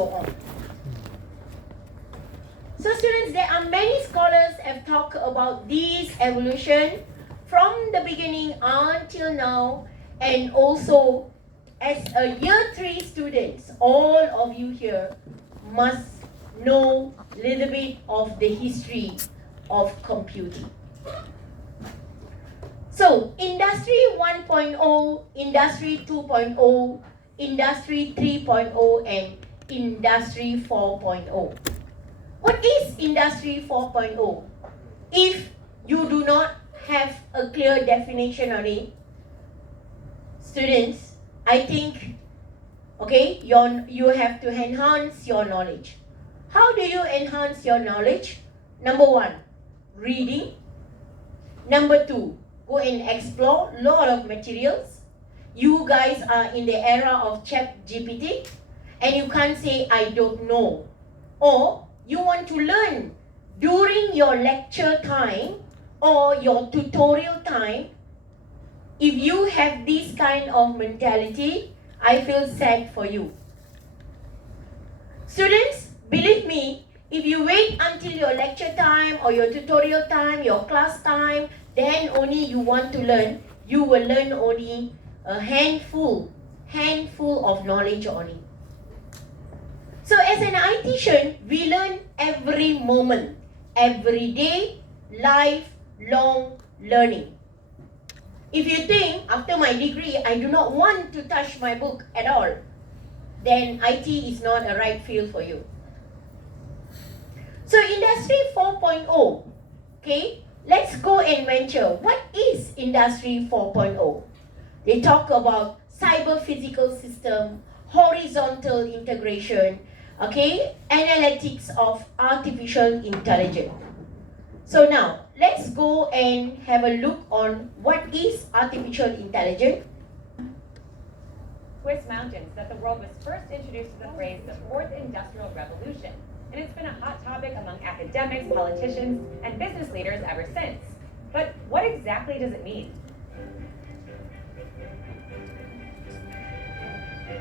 so on. So students, there are many scholars have talked about this evolution from the beginning until now, and also as a year 3 students, all of you here must know a little bit of the history of computing. So, Industry 1.0, Industry 2.0, Industry 3.0, and Industry 4.0. What is Industry 4.0? If you do not have a clear definition on it, students, I think, okay, you have to enhance your knowledge. How do you enhance your knowledge? Number 1, reading. Number 2, go and explore a lot of materials. You guys are in the era of ChatGPT, and you can't say, I don't know. Or you want to learn during your lecture time or your tutorial time. If you have this kind of mentality, I feel sad for you. Students, believe me, if you wait until your lecture time or your tutorial time, your class time, then only you want to learn, you will learn only a handful of knowledge only. So as an ITian, we learn every moment, every day, lifelong learning. If you think after my degree, I do not want to touch my book at all, then IT is not a right field for you. So Industry 4.0, okay, let's go and venture. What is Industry 4.0? They talk about cyber physical system, horizontal integration, okay, analytics of artificial intelligence. So now, let's go and have a look on what is artificial intelligence. Swiss mountains that the world was first introduced to the phrase the Fourth Industrial Revolution, and it's been a hot topic among academics, politicians, and business leaders ever since. But what exactly does it mean?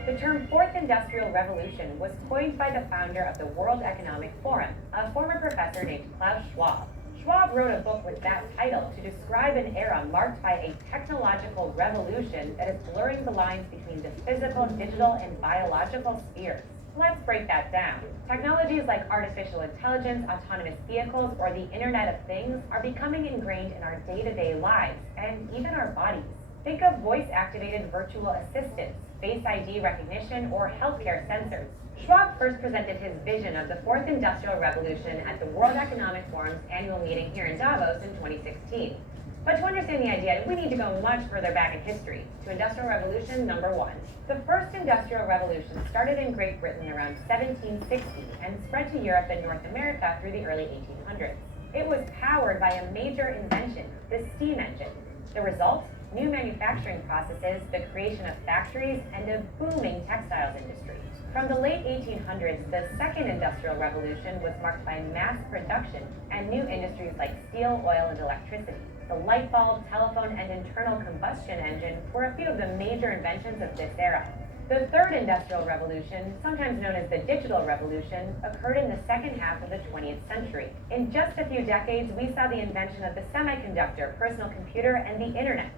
The term Fourth Industrial Revolution was coined by the founder of the World Economic Forum, a former professor named Klaus Schwab. Schwab wrote a book with that title to describe an era marked by a technological revolution that is blurring the lines between the physical, digital, and biological spheres. Let's break that down. Technologies like artificial intelligence, autonomous vehicles, or the Internet of Things are becoming ingrained in our day-to-day lives and even our bodies. Think of voice-activated virtual assistants, Face ID recognition, or healthcare sensors. Schwab first presented his vision of the Fourth Industrial Revolution at the World Economic Forum's annual meeting here in Davos in 2016. But to understand the idea, we need to go much further back in history, to Industrial Revolution number 1. The first Industrial Revolution started in Great Britain around 1760 and spread to Europe and North America through the early 1800s. It was powered by a major invention, the steam engine. The result? New manufacturing processes, the creation of factories, and a booming textiles industry. From the late 1800s, the Second Industrial Revolution was marked by mass production and new industries like steel, oil, and electricity. The light bulb, telephone, and internal combustion engine were a few of the major inventions of this era. The Third Industrial Revolution, sometimes known as the Digital Revolution, occurred in the second half of the 20th century. In just a few decades, we saw the invention of the semiconductor, personal computer, and the internet.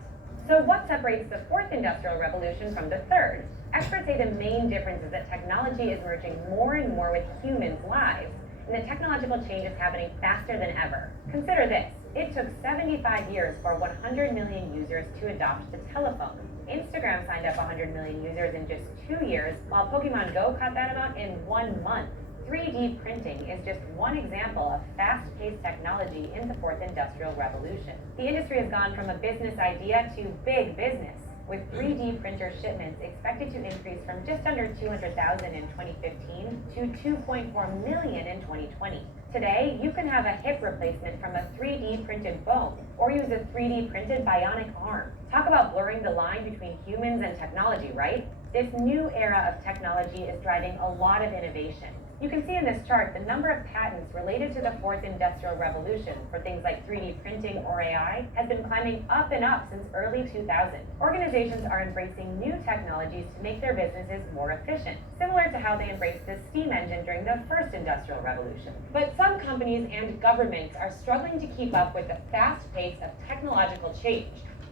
So what separates the Fourth Industrial Revolution from the Third? Experts say the main difference is that technology is merging more and more with humans' lives, and the technological change is happening faster than ever. Consider this. It took 75 years for 100 million users to adopt the telephone. Instagram signed up 100 million users in just 2 years, while Pokemon Go caught that amount in 1 month. 3D printing is just one example of fast-paced technology in the Fourth Industrial Revolution. The industry has gone from a business idea to big business, with 3D printer shipments expected to increase from just under 200,000 in 2015 to 2.4 million in 2020. Today, you can have a hip replacement from a 3D printed bone or use a 3D printed bionic arm. Talk about blurring the line between humans and technology, right? This new era of technology is driving a lot of innovation. You can see in this chart the number of patents related to the fourth industrial revolution for things like 3D printing or AI has been climbing up and up since early 2000. Organizations are embracing new technologies to make their businesses more efficient, similar to how they embraced the steam engine during the first industrial revolution. But some companies and governments are struggling to keep up with the fast pace of technological change.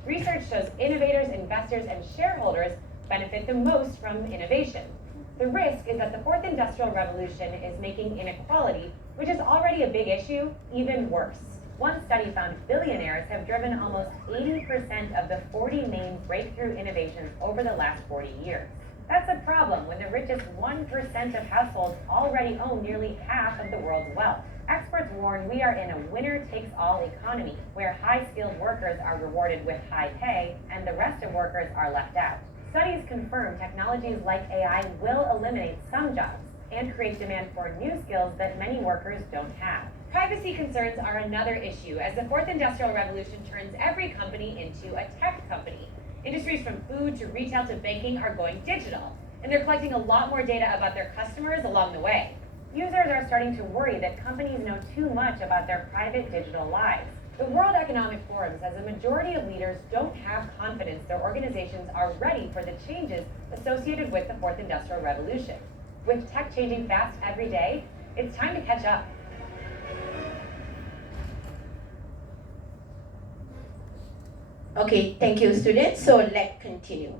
Research shows innovators, investors, and shareholders benefit the most from innovation. The risk is that the fourth industrial revolution is making inequality, which is already a big issue, even worse. One study found billionaires have driven almost 80% of the 40 main breakthrough innovations over the last 40 years. That's a problem when the richest 1% of households already own nearly half of the world's wealth. Experts warn we are in a winner-takes-all economy, where high-skilled workers are rewarded with high pay and the rest of workers are left out. Studies confirm technologies like AI will eliminate some jobs and create demand for new skills that many workers don't have. Privacy concerns are another issue as the fourth industrial revolution turns every company into a tech company. Industries from food to retail to banking are going digital, and they're collecting a lot more data about their customers along the way. Users are starting to worry that companies know too much about their private digital lives. The World Economic Forum says a majority of leaders don't have confidence their organizations are ready for the changes associated with the fourth industrial revolution. With tech changing fast every day, it's time to catch up. Okay, thank you, students. So let's continue.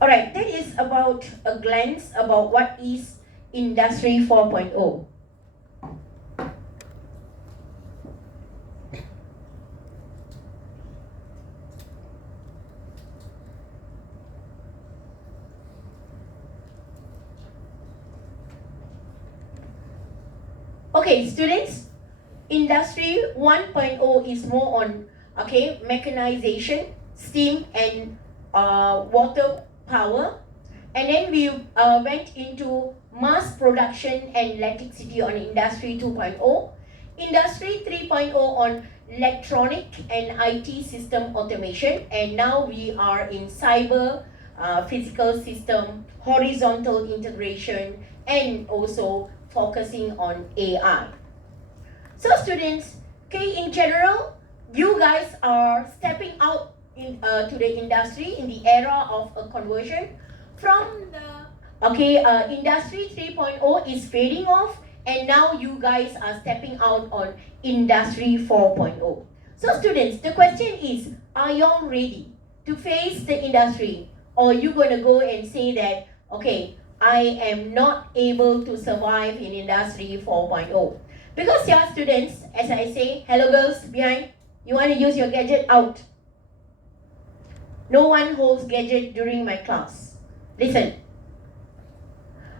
All right, that is about a glance about what is Industry 4.0. Okay, students, Industry 1.0 is more on mechanization, steam, and water power. And then we went into mass production and electricity on Industry 2.0. Industry 3.0 on electronic and IT system automation. And now we are in cyber, physical system, horizontal integration, and also focusing on AI. So students, in general, you guys are stepping out to the industry in the era of a conversion from the Industry 3.0 is fading off, and now you guys are stepping out on Industry 4.0. So students, the question is, are y'all ready to face the industry, or are you going to go and say that, okay, I am not able to survive in Industry 4.0? Because yeah, students, as I say, hello girls behind, you want to use your gadget out. No one holds gadget during my class. Listen.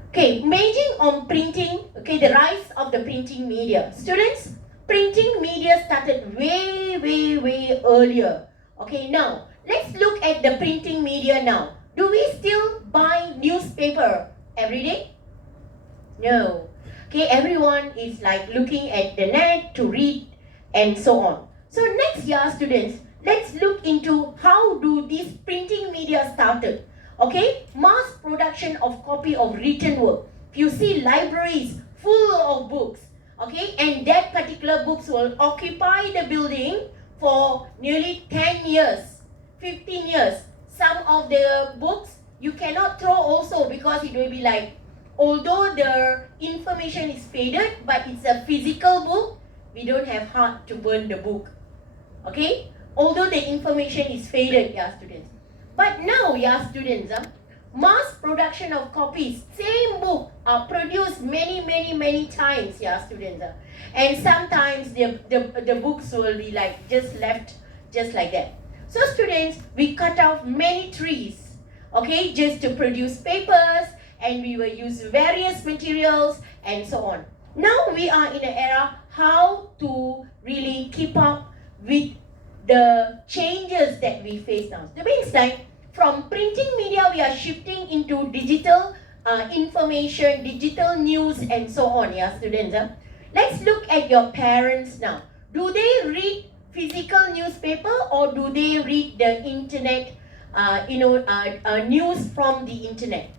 Okay, majing on printing, the rise of the printing media. Students, printing media started way earlier. Okay, now, let's look at the printing media now. Do we still buy newspaper every day? No. Okay, everyone is like looking at the net to read and so on. So next year, students, let's look into how do these printing media started. Okay, mass production of copy of written work. You see libraries full of books. Okay, and that particular books will occupy the building for nearly 10 years, 15 years. Some of the books you cannot throw also because it will be like, although the information is faded, but it's a physical book, we don't have heart to burn the book. Okay, although the information is faded, yeah, students. But now, yeah, students, mass production of copies, same book are produced many times, yeah, students. And sometimes the books will be like just left just like that. So students, we cut off many trees, okay, just to produce papers, and we will use various materials and so on. Now we are in an era how to really keep up with the changes that we face now. The means like from printing media, we are shifting into digital information, digital news, and so on, yeah, students. Let's look at your parents now. Do they read physical newspaper, or do they read the internet, news from the internet?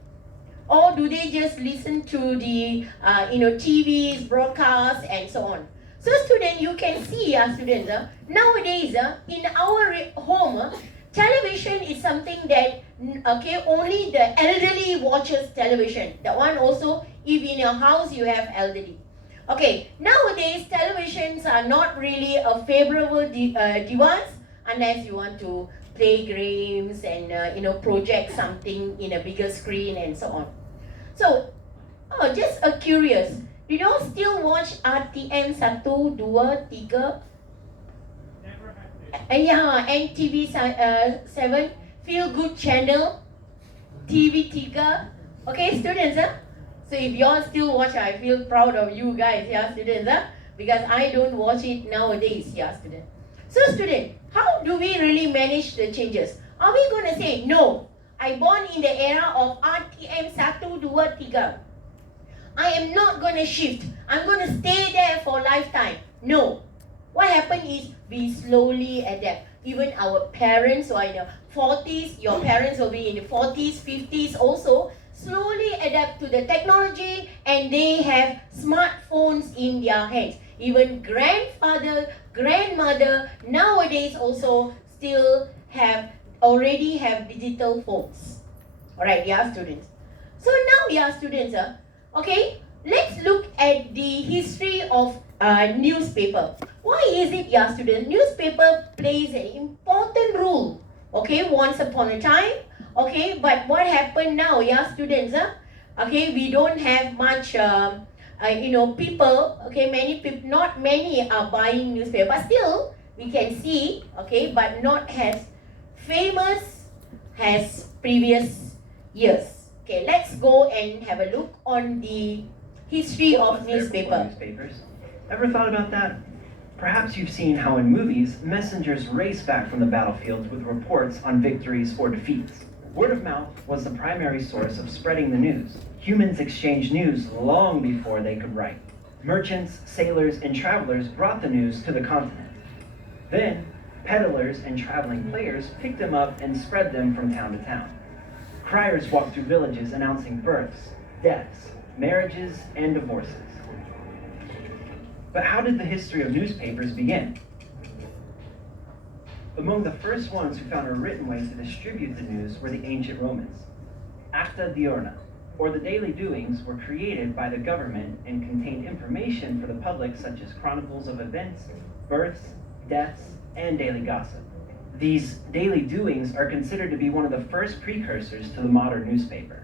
Or do they just listen to the TVs, broadcasts, and so on? So students, you can see, students, nowadays in our home, television is something that only the elderly watches television. That one also, if in your house you have elderly. Okay, nowadays televisions are not really a favorable device unless you want to play games and project something in a bigger screen and so on. So, just curious, you don't still watch RTM 1, 2, 3? Yeah, NTV 7, Feel Good Channel, TV 3. Okay, students, so if you all still watch, I feel proud of you guys, yeah, students, because I don't watch it nowadays, yeah, students. So, student, how do we really manage the changes? Are we going to say, no, I born in the era of RTM 1, 2, 3. I am not going to shift. I'm going to stay there for lifetime. No. What happened is we slowly adapt. Even our parents who are in the 40s, your parents will be in the 40s, 50s also, slowly adapt to the technology, and they have smartphones in their hands. Even grandfather, grandmother nowadays also still already have digital phones. Alright, yeah, students. So now, yeah, students, okay, let's look at the history of newspaper. Why is it, yeah, students? Newspaper plays an important role, okay, once upon a time, okay, but what happened now, yeah, students, okay, we don't have much, people, okay, many people, not many are buying newspaper, but still, we can see, okay, but not as famous as previous years. Okay, let's go and have a look on the history of newspapers. Ever thought about that? Perhaps you've seen how in movies, messengers race back from the battlefield with reports on victories or defeats. Word of mouth was the primary source of spreading the news. Humans exchanged news long before they could write. Merchants, sailors, and travelers brought the news to the continent. Then, peddlers and traveling players picked them up and spread them from town to town. Criers walked through villages announcing births, deaths, marriages, and divorces. But how did the history of newspapers begin? Among the first ones who found a written way to distribute the news were the ancient Romans. Acta diurna, or the daily doings, were created by the government and contained information for the public such as chronicles of events, births, deaths, and daily gossip. These daily doings are considered to be one of the first precursors to the modern newspaper.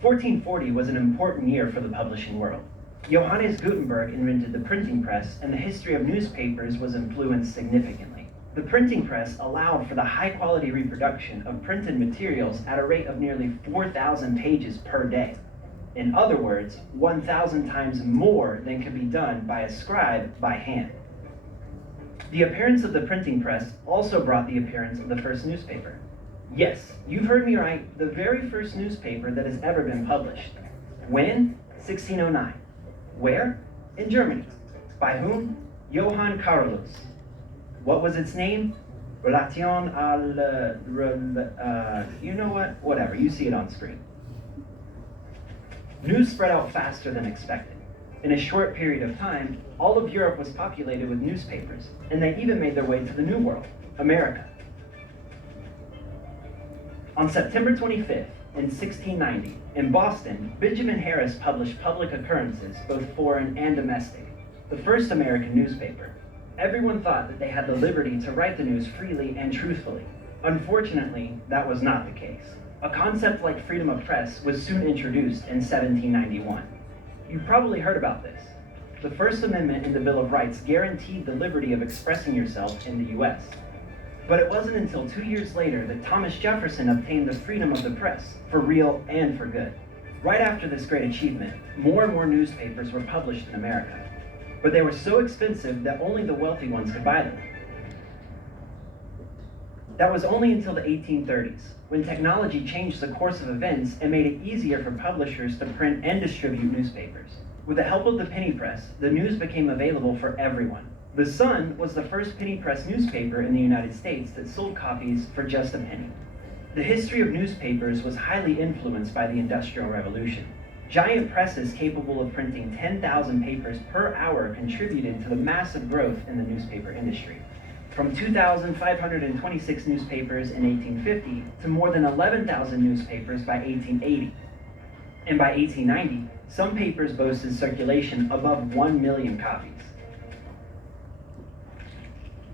1440 was an important year for the publishing world. Johannes Gutenberg invented the printing press, and the history of newspapers was influenced significantly. The printing press allowed for the high-quality reproduction of printed materials at a rate of nearly 4,000 pages per day. In other words, 1,000 times more than could be done by a scribe by hand. The appearance of the printing press also brought the appearance of the first newspaper. Yes, you've heard me right, the very first newspaper that has ever been published. When? 1609. Where? In Germany. By whom? Johann Carolus. What was its name? Relation al... you know what? Whatever, you see it on screen. News spread out faster than expected. In a short period of time, all of Europe was populated with newspapers, and they even made their way to the New World, America. On September 25th, in 1690, in Boston, Benjamin Harris published Public Occurrences, both foreign and domestic, the first American newspaper. Everyone thought that they had the liberty to write the news freely and truthfully. Unfortunately, that was not the case. A concept like freedom of press was soon introduced in 1791. You've probably heard about this. The First Amendment in the Bill of Rights guaranteed the liberty of expressing yourself in the U.S. But it wasn't until 2 years later that Thomas Jefferson obtained the freedom of the press, for real and for good. Right after this great achievement, more and more newspapers were published in America. But they were so expensive that only the wealthy ones could buy them. That was only until the 1830s, when technology changed the course of events and made it easier for publishers to print and distribute newspapers. With the help of the penny press, the news became available for everyone. The Sun was the first penny press newspaper in the United States that sold copies for just a penny. The history of newspapers was highly influenced by the Industrial Revolution. Giant presses capable of printing 10,000 papers per hour contributed to the massive growth in the newspaper industry. From 2,526 newspapers in 1850 to more than 11,000 newspapers by 1880. And by 1890, some papers boasted circulation above 1 million copies.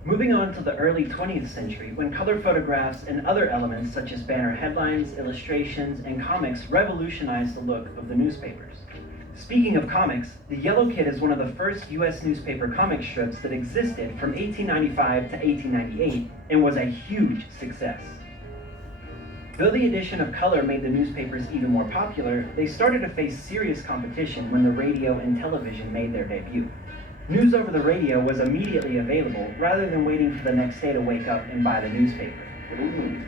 Moving on to the early 20th century, when color photographs and other elements such as banner headlines, illustrations, and comics revolutionized the look of the newspapers. Speaking of comics, The Yellow Kid is one of the first U.S. newspaper comic strips that existed from 1895 to 1898 and was a huge success. Though the addition of color made the newspapers even more popular, they started to face serious competition when the radio and television made their debut. News over the radio was immediately available rather than waiting for the next day to wake up and buy the newspaper. Good evening.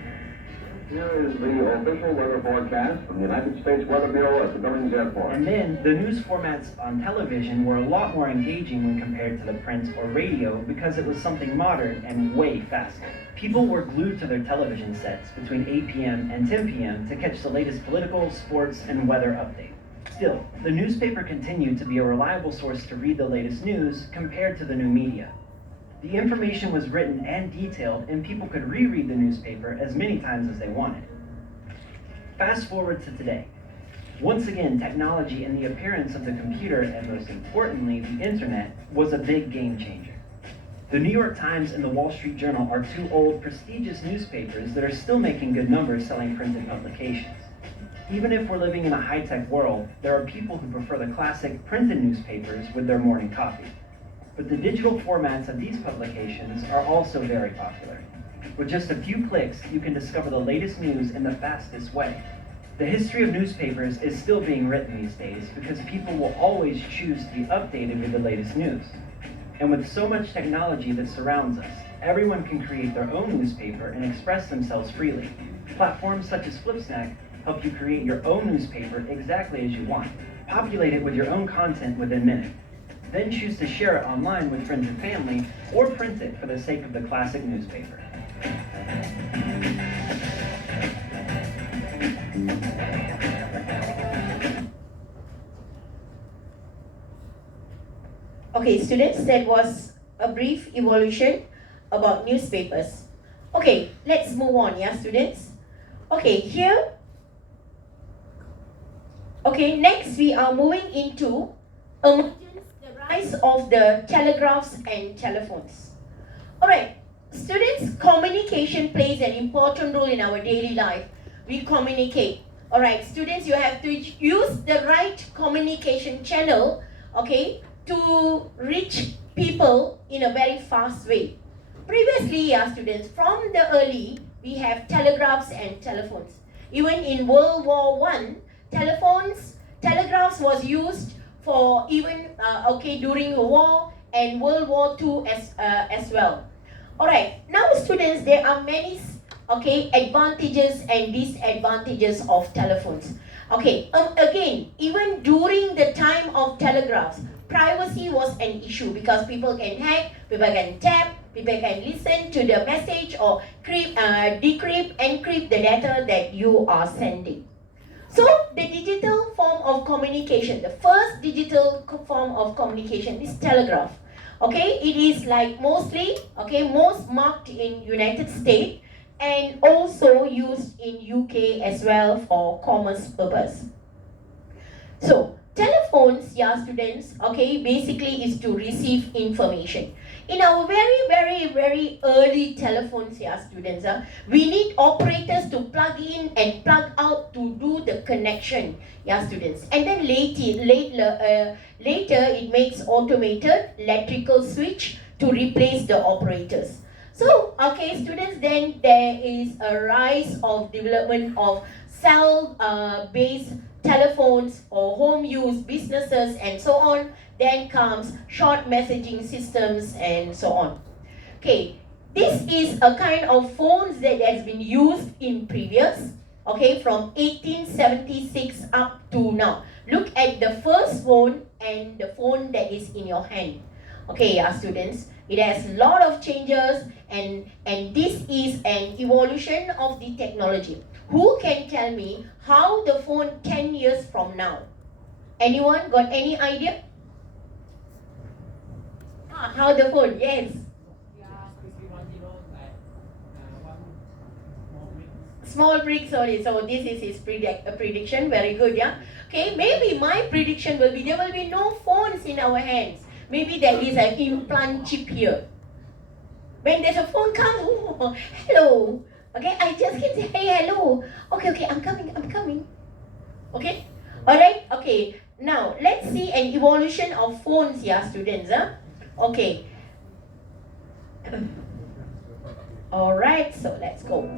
Here is the official weather forecast from the United States Weather Bureau at the Billings Airport. And then, the news formats on television were a lot more engaging when compared to the print or radio because it was something modern and way faster. People were glued to their television sets between 8 p.m. and 10 p.m. to catch the latest political, sports, and weather updates. Still, the newspaper continued to be a reliable source to read the latest news compared to the new media. The information was written and detailed, and people could reread the newspaper as many times as they wanted. Fast forward to today. Once again, technology and the appearance of the computer, and most importantly, the internet, was a big game changer. The New York Times and the Wall Street Journal are two old, prestigious newspapers that are still making good numbers selling printed publications. Even if we're living in a high-tech world, there are people who prefer the classic printed newspapers with their morning coffee. But the digital formats of these publications are also very popular. With just a few clicks, you can discover the latest news in the fastest way. The history of newspapers is still being written these days because people will always choose to be updated with the latest news. And with so much technology that surrounds us, everyone can create their own newspaper and express themselves freely. Platforms such as FlipSnack help you create your own newspaper exactly as you want. Populate it with your own content within minutes. Then choose to share it online with friends and family, or print it for the sake of the classic newspaper. Okay, students, that was a brief evolution about newspapers. Okay, let's move on, yeah, students? Okay, here. Okay, next we are moving into the rise of the telegraphs and telephones. Alright, students, communication plays an important role in our daily life. We communicate. Alright, students, you have to use the right communication channel, okay, to reach people in a very fast way. Previously, yeah, students, from the early, we have telegraphs and telephones. Even in World War I, telegraphs was used for even during the war and World War II as well. Alright, now students, there are many advantages and disadvantages of telephones. Okay, again, even during the time of telegraphs, privacy was an issue because people can hack, people can tap, people can listen to the message or decrypt, encrypt the data that you are sending. So the digital form of communication, the first digital form of communication is telegraph. Okay, it is like mostly, most marked in United States and also used in UK as well for commerce purpose. So telephones, yeah, students, basically is to receive information. In our very early telephones, yeah, students, we need operators to plug in and plug out to do the connection, yeah, students. And then later it makes automated electrical switch to replace the operators. So, students, then there is a rise of development of cell-based telephones for home use, businesses, and so on. Then comes short messaging systems and so on. Okay, this is a kind of phones that has been used in previous, from 1876 up to now. Look at the first phone and the phone that is in your hand. Okay, yeah, students. It has a lot of changes, and this is an evolution of the technology. Who can tell me how the phone 10 years from now? Anyone got any idea? How the phone? Yes. Small bricks only. So this is his prediction. Very good, yeah. Okay, maybe my prediction will be there will be no phones in our hands. Maybe there is an implant chip here. When there's a phone comes, oh, hello. Okay, I just can say, hey, hello. Okay, I'm coming. Okay, all right. Okay, now let's see an evolution of phones here, students. Okay. All right, so let's go.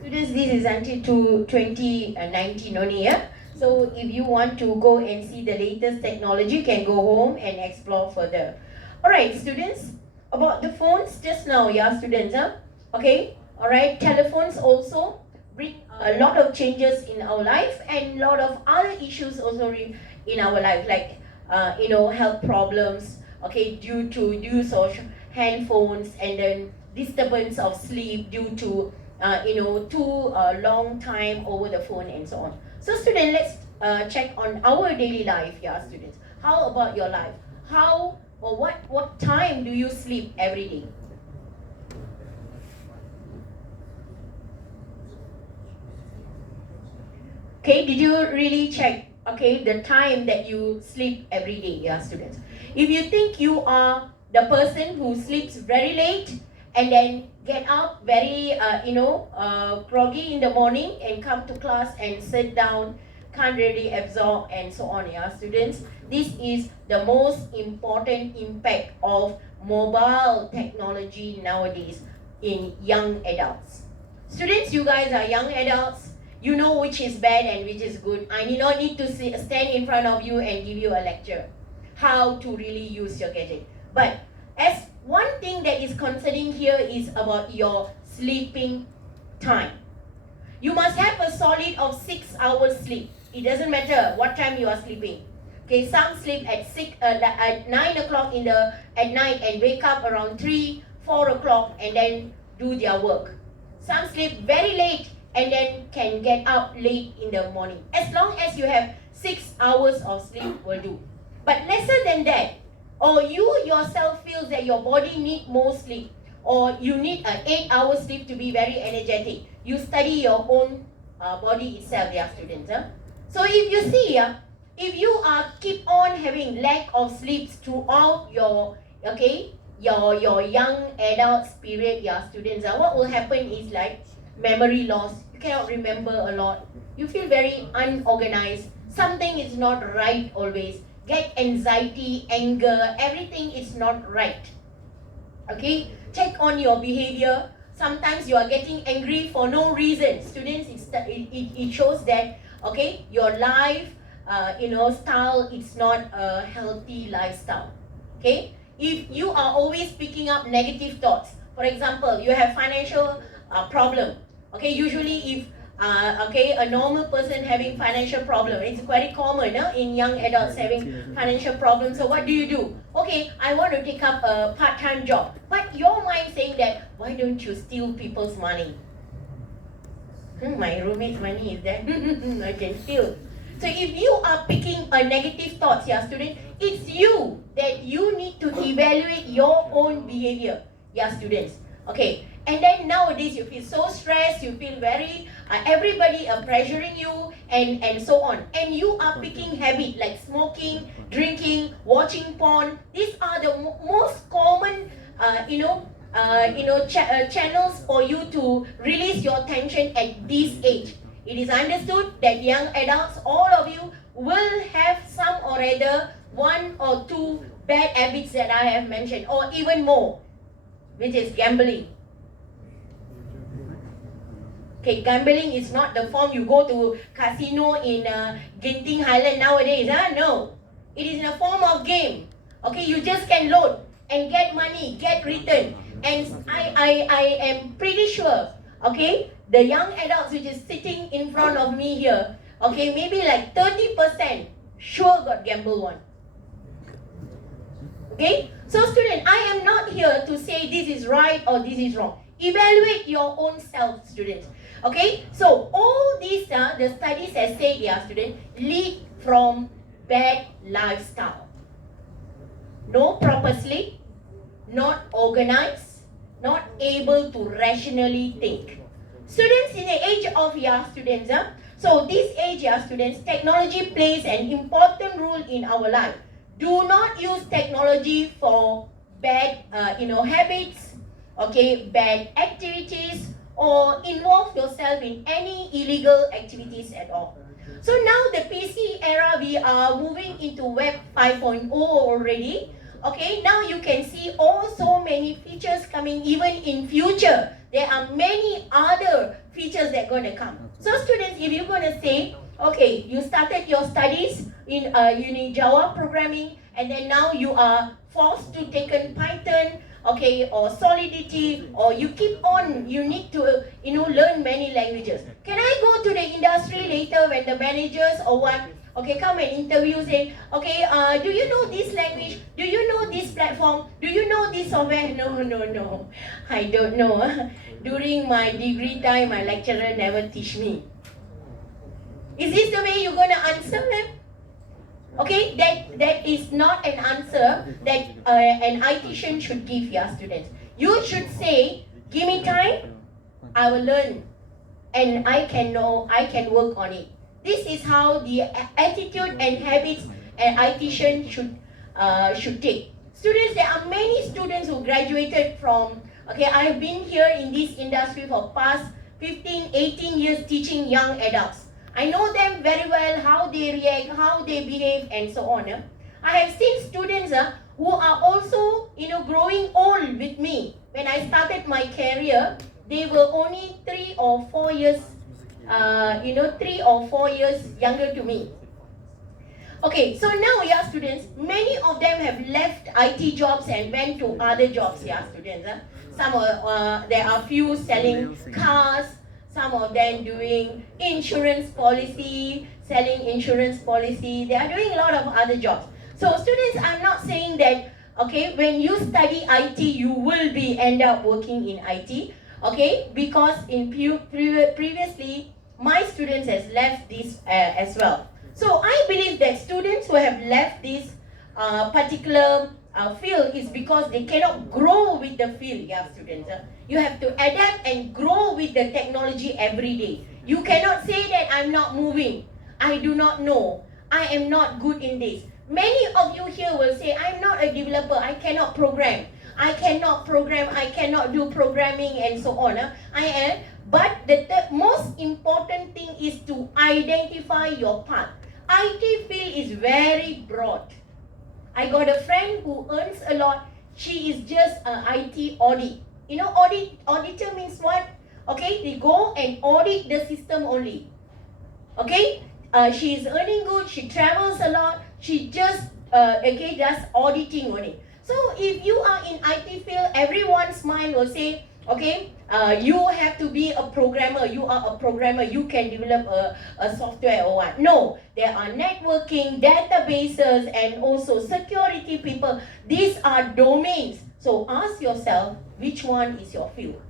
Students, this is until to 2019 only, yeah? So if you want to go and see the latest technology, you can go home and explore further. Alright, students, about the phones just now, yeah, students, okay? Alright, telephones also bring a lot of changes in our life and a lot of other issues also in our life, like, health problems, okay, due to use of handphones, and then disturbance of sleep due to too long time over the phone and so on. So students, let's check on our daily life, yeah, students. How about your life? How or what time do you sleep every day? Okay, did you really check, okay, the time that you sleep every day, yeah, students? If you think you are the person who sleeps very late and then get up very, groggy in the morning and come to class and sit down, can't really absorb and so on, yeah, students? This is the most important impact of mobile technology nowadays in young adults. Students, you guys are young adults. You know which is bad and which is good. I do not need to stand in front of you and give you a lecture how to really use your gadget. But as one thing that is concerning here is about your sleeping time. You must have a solid of 6 hours sleep. It doesn't matter what time you are sleeping. Okay, some sleep at 9 o'clock at night and wake up around 3, 4 o'clock and then do their work. Some sleep very late and then can get up late in the morning. As long as you have 6 hours of sleep will do. But lesser than that, or you yourself feel that your body need more sleep, or you need an 8 hours sleep to be very energetic, you study your own body itself, dear students. So if you see, if you keep on having lack of sleep throughout your young adults period, students, what will happen is like memory loss. You cannot remember a lot. You feel very unorganized. Something is not right always. Get anxiety, anger, everything is not right. Okay, check on your behavior. Sometimes you are getting angry for no reason. Students, it shows that, okay, your life, style is not a healthy lifestyle. Okay, if you are always picking up negative thoughts, for example, you have financial problem. Okay, usually if a normal person having financial problem, it's very common in young adults having financial problems. So what do? Okay, I want to take up a part-time job. But your mind saying that, why don't you steal people's money? My roommate's money is there. I can steal. So if you are picking a negative thoughts, student, it's you that you need to evaluate your own behavior, students. Okay, and then nowadays you feel so stressed, you feel very, everybody are pressuring you and so on. And you are picking habit like smoking, drinking, watching porn. These are the most common, channels for you to release your tension at this age. It is understood that young adults, all of you, will have some or other one or two bad habits that I have mentioned, or even more, which is gambling. Okay, gambling is not the form you go to casino in Genting Highland nowadays. No, it is in a form of game. Okay, you just can load and get money, get return. And I am pretty sure, okay, the young adults which is sitting in front of me here, okay, maybe like 30% sure got gamble one. Okay, so student, I am not here to say this is right or this is wrong. Evaluate your own self, students. Okay, so all these, the studies have said, student, lead from bad lifestyle. No proper sleep, not organized, not able to rationally think. Students in the age of students, so this age students, technology plays an important role in our life. Do not use technology for bad habits, okay, bad activities, or involve yourself in any illegal activities at all. So now the PC era, we are moving into Web 5.0 already. Okay, now you can see so many features coming even in future. There are many other features that are going to come. So students, if you're going to say, okay, you started your studies in Java programming, and then now you are forced to take in Python, okay, or Solidity, or you keep on, you need to, learn many languages. Can I go to the industry later when the managers or what, Okay, come and interview, say, okay, do you know this language? Do you know this platform? Do you know this software? No, I don't know. During my degree time, my lecturer never teach me. Is this the way you're going to answer them? Okay, that is not an answer that an ITian should give your students. You should say, give me time, I will learn, and I can work on it. This is how the attitude and habits an ITian should take. Students, there are many students who graduated from, okay, I've been here in this industry for past 15, 18 years teaching young adults. I know them very well, how they react, how they behave, and so on. I have seen students who are also, growing old with me. When I started my career, they were only 3 or 4 years, 3 or 4 years younger to me. Okay, so now, yeah, students, many of them have left IT jobs and went to other jobs, yeah, students. There are few selling cars, some of them doing insurance policy, selling insurance policy. They are doing a lot of other jobs. So students, I'm not saying that, okay, when you study IT, you will end up working in IT, okay, because in previously, my students has left this as well. So I believe that students who have left this particular field is because they cannot grow with the field, yeah, students. You have to adapt and grow with the technology every day. You cannot say that I'm not moving, I do not know, I am not good in this. Many of you here will say, I'm not a developer, I cannot program. I cannot program, I cannot do programming and so on. But the most important thing is to identify your path. IT field is very broad. I got a friend who earns a lot. She is just an IT audit. Auditor means what? Okay, they go and audit the system only. Okay, she is earning good. She travels a lot. She just does auditing only. So if you are in IT field, everyone's mind will say, okay, you have to be a programmer. You are a programmer. You can develop a software or what? No, there are networking, databases, and also security people. These are domains. So ask yourself, which one is your field?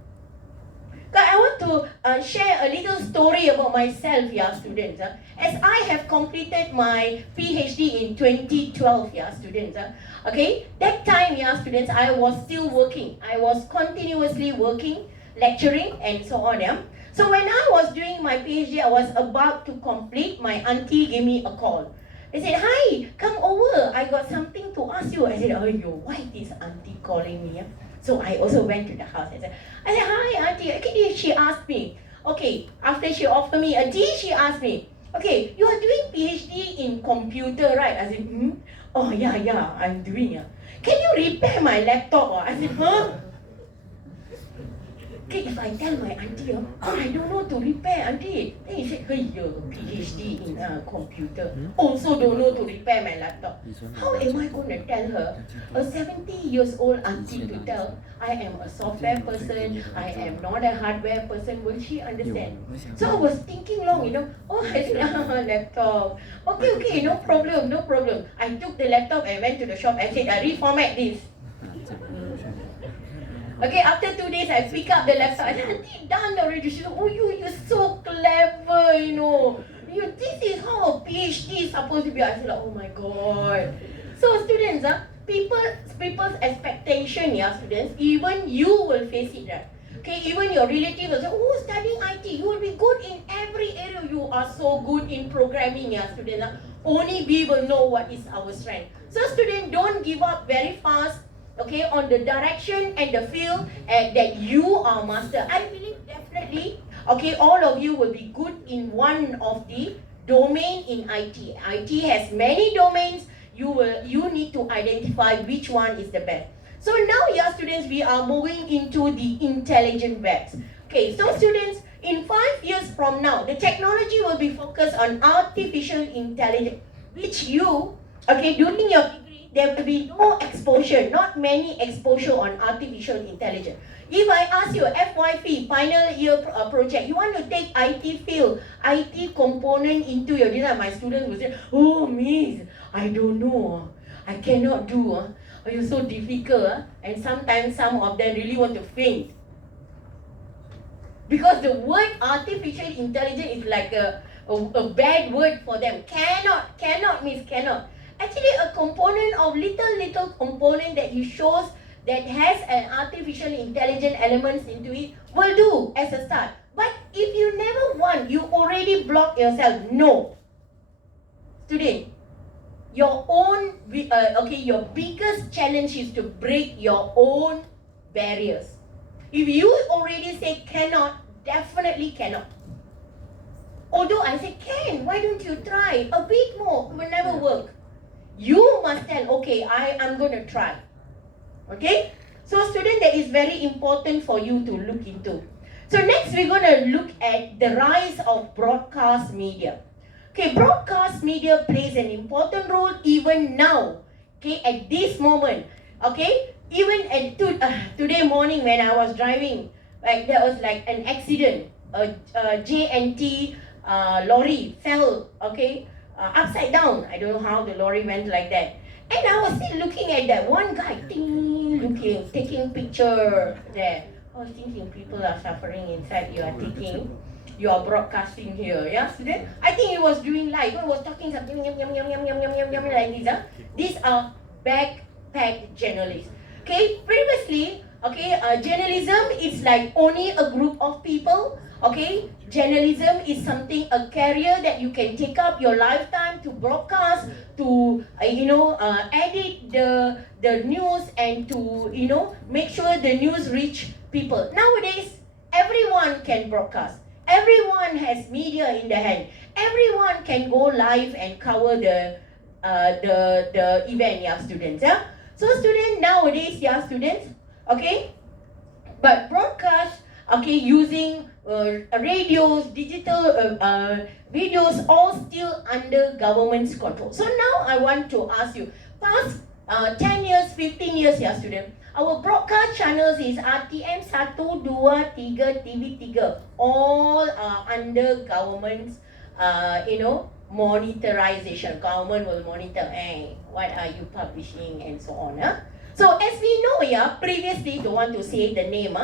I want to share a little story about myself, yeah, students. As I have completed my PhD in 2012, yeah, students. Okay, that time, yeah, students, I was still working. I was continuously working, lecturing, and so on. Yeah. So when I was doing my PhD, I was about to complete. My auntie gave me a call. They said, "Hi, come over. I got something to ask you." I said, "Oh, why is auntie calling me?" Yeah? So I also went to the house. I said, "Hi, auntie." Okay, she asked me. Okay, after she offered me a tea, she asked me, "Okay, you are doing PhD in computer, right?" I said, "Oh, yeah, I'm doing it. Can you repair my laptop?" I said, "Huh?" Okay, if I tell my auntie, I don't know to repair, auntie. Then he said, "Hey, you're PhD in computer. Also don't know to repair my laptop." How am I going to tell her, a 70 years old auntie, to tell I am a software person, I am not a hardware person? Will she understand? So I was thinking long, Oh, I said, laptop. Okay, no problem. I took the laptop and went to the shop and said, reformat this. Okay, after 2 days, I pick up the laptop. I said, "Auntie, done already." She said, "Oh, you're so clever, This is how a PhD is supposed to be." I said, "Oh my God." So students, people's expectation, yeah, students, even you will face it, right? Okay, even your relative will say, "Oh, studying IT, you will be good in every area. You are so good in programming, yeah, students. Only we will know what is our strength." So students, don't give up very fast. Okay, on the direction and the field that you are master. I believe definitely, okay, all of you will be good in one of the domain in IT. IT has many domains. You need to identify which one is the best. So now, yeah, students, we are moving into the intelligent webs. Okay, so students, in 5 years from now, the technology will be focused on artificial intelligence, which you, okay, during your degree, there will be no exposure, not many exposure on artificial intelligence. If I ask you FYP, final year project, you want to take IT field, IT component into your design, my students will say, oh miss, I don't know, I cannot do, oh, you're so difficult, and sometimes some of them really want to faint. Because the word artificial intelligence is like a bad word for them. Cannot means cannot. Actually, a component of little component that you shows that has an artificial intelligence elements into it will do as a start. But if you never want, you already block yourself. No. Student, your own, your biggest challenge is to break your own barriers. If you already say cannot, definitely cannot. Although I say can, why don't you try a bit more? It will never work. You must tell, okay, I am going to try. Okay? So student, that is very important for you to look into. So next we're going to look at the rise of broadcast media. Okay, broadcast media plays an important role even now. Okay, at this moment. Okay, even at today morning when I was driving, like there was like an accident. A J&T lorry fell, upside down. I don't know how the lorry went like that. And I was still looking at that one guy, taking picture there. I was thinking people are suffering inside. You are broadcasting here, yeah, student. I think he was doing live. He was talking something like this. These are backpack journalists. Okay, previously, journalism is like only a group of people. Okay, journalism is something, a career that you can take up your lifetime to broadcast, to edit the news and to make sure the news reach people. Nowadays, everyone can broadcast. Everyone has media in their hand. Everyone can go live and cover the event, yeah, students. Yeah. So students nowadays, yeah, students, okay, but broadcast, okay, using radios, digital videos, all still under government's control. So now I want to ask you, past 10 years, 15 years, yeah, student, our broadcast channels is RTM 1, 2, 3, TV3, all are under government's, monitorization. Government will monitor, hey, what are you publishing and so on. Huh? So as we know, yeah, previously, don't want to say the name,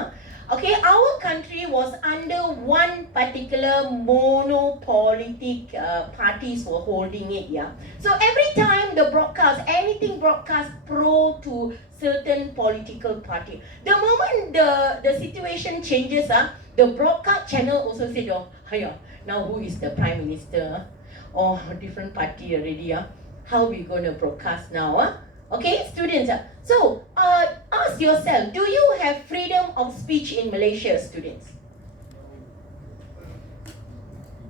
okay, our country was under one particular monopolitic parties were holding it, yeah. So every time the broadcast, anything broadcast pro to certain political party, the moment the situation changes, the broadcast channel also said, oh, now who is the prime minister? Oh, different party already. How we going to broadcast now? Okay, students. So, ask yourself, do you have freedom of speech in Malaysia, students?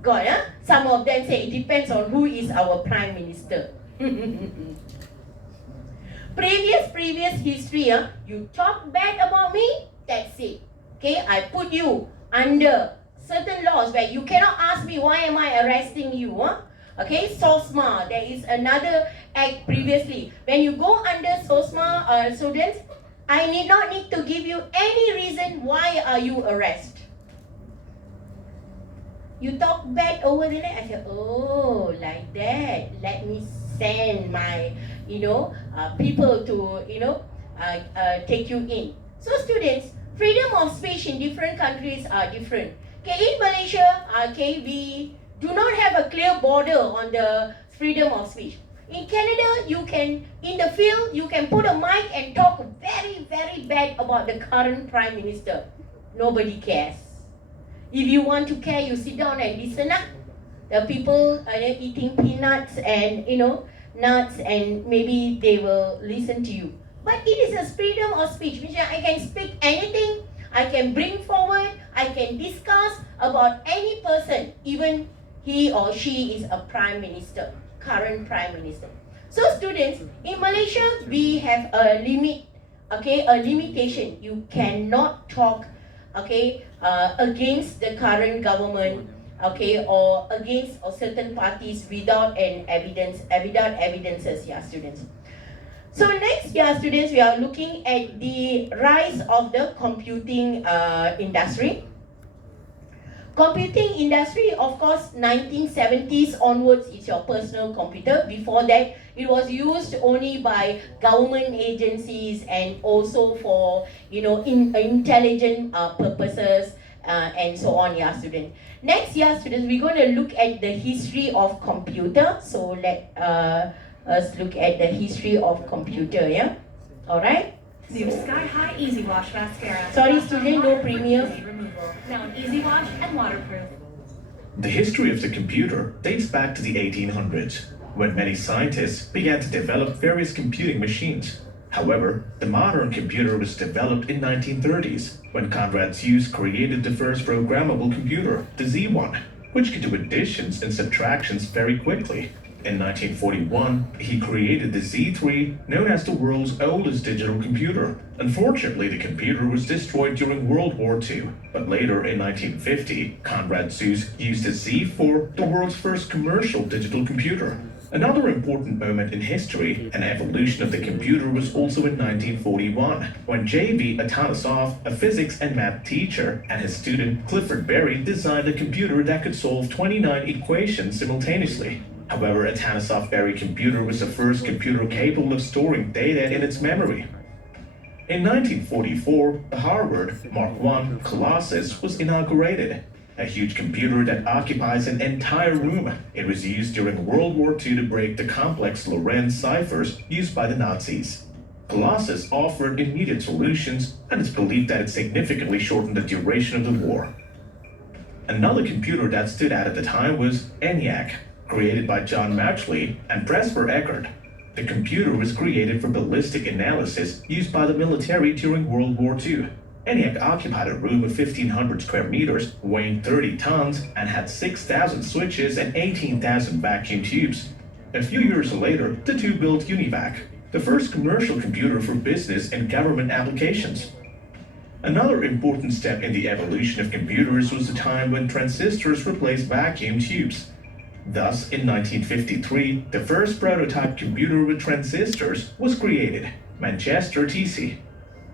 Got, Some of them say it depends on who is our prime minister. Previous history, you talk bad about me, that's it. Okay, I put you under certain laws where you cannot ask me why am I arresting you. Okay, SOSMA, there is another act previously. When you go under SOSMA, students, I not need to give you any reason why are you arrested. You talk bad over the net, I said, oh, like that. Let me send my, people to, take you in. So students, freedom of speech in different countries are different. Okay, in Malaysia, we do not have a clear border on the freedom of speech. In Canada, you can, in the field, you can put a mic and talk very, very bad about the current prime minister. Nobody cares. If you want to care, you sit down and listen up. The people are eating peanuts and, nuts, and maybe they will listen to you. But it is a freedom of speech, which I can speak anything, I can bring forward, I can discuss about any person, even he or she is a prime minister, current prime minister. So students, in Malaysia, we have a limit, a limitation. You cannot talk, against the current government, or against certain parties without evidences, yeah, students. So next year, students, we are looking at the rise of the computing industry. Computing industry, of course, 1970s onwards is your personal computer. Before that, it was used only by government agencies and also for, intelligent purposes and so on, yeah, student. Next year, students, we're going to look at the history of computer. So let us look at the history of computer, yeah? Alright? New Sky High Easy Wash Mascara. Sorry, student, no premium. Removal. Now an easy wash and waterproof. The history of the computer dates back to the 1800s, when many scientists began to develop various computing machines. However, the modern computer was developed in 1930s, when Konrad Zuse created the first programmable computer, the Z1, which could do additions and subtractions very quickly. In 1941, he created the Z3, known as the world's oldest digital computer. Unfortunately, the computer was destroyed during World War II, but later in 1950, Konrad Zuse used the Z4, the world's first commercial digital computer. Another important moment in history and evolution of the computer was also in 1941, when J.V. Atanasov, a physics and math teacher, and his student Clifford Berry designed a computer that could solve 29 equations simultaneously. However, Atanasov-Berry computer was the first computer capable of storing data in its memory. In 1944, the Harvard Mark I Colossus was inaugurated, a huge computer that occupies an entire room. It was used during World War II to break the complex Lorentz ciphers used by the Nazis. Colossus offered immediate solutions, and it's believed that it significantly shortened the duration of the war. Another computer that stood out at the time was ENIAC, created by John Mauchly and Presper Eckert. The computer was created for ballistic analysis used by the military during World War II. ENIAC occupied a room of 1,500 square meters, weighing 30 tons, and had 6,000 switches and 18,000 vacuum tubes. A few years later, the two built UNIVAC, the first commercial computer for business and government applications. Another important step in the evolution of computers was the time when transistors replaced vacuum tubes. Thus, in 1953, the first prototype computer with transistors was created, Manchester TC.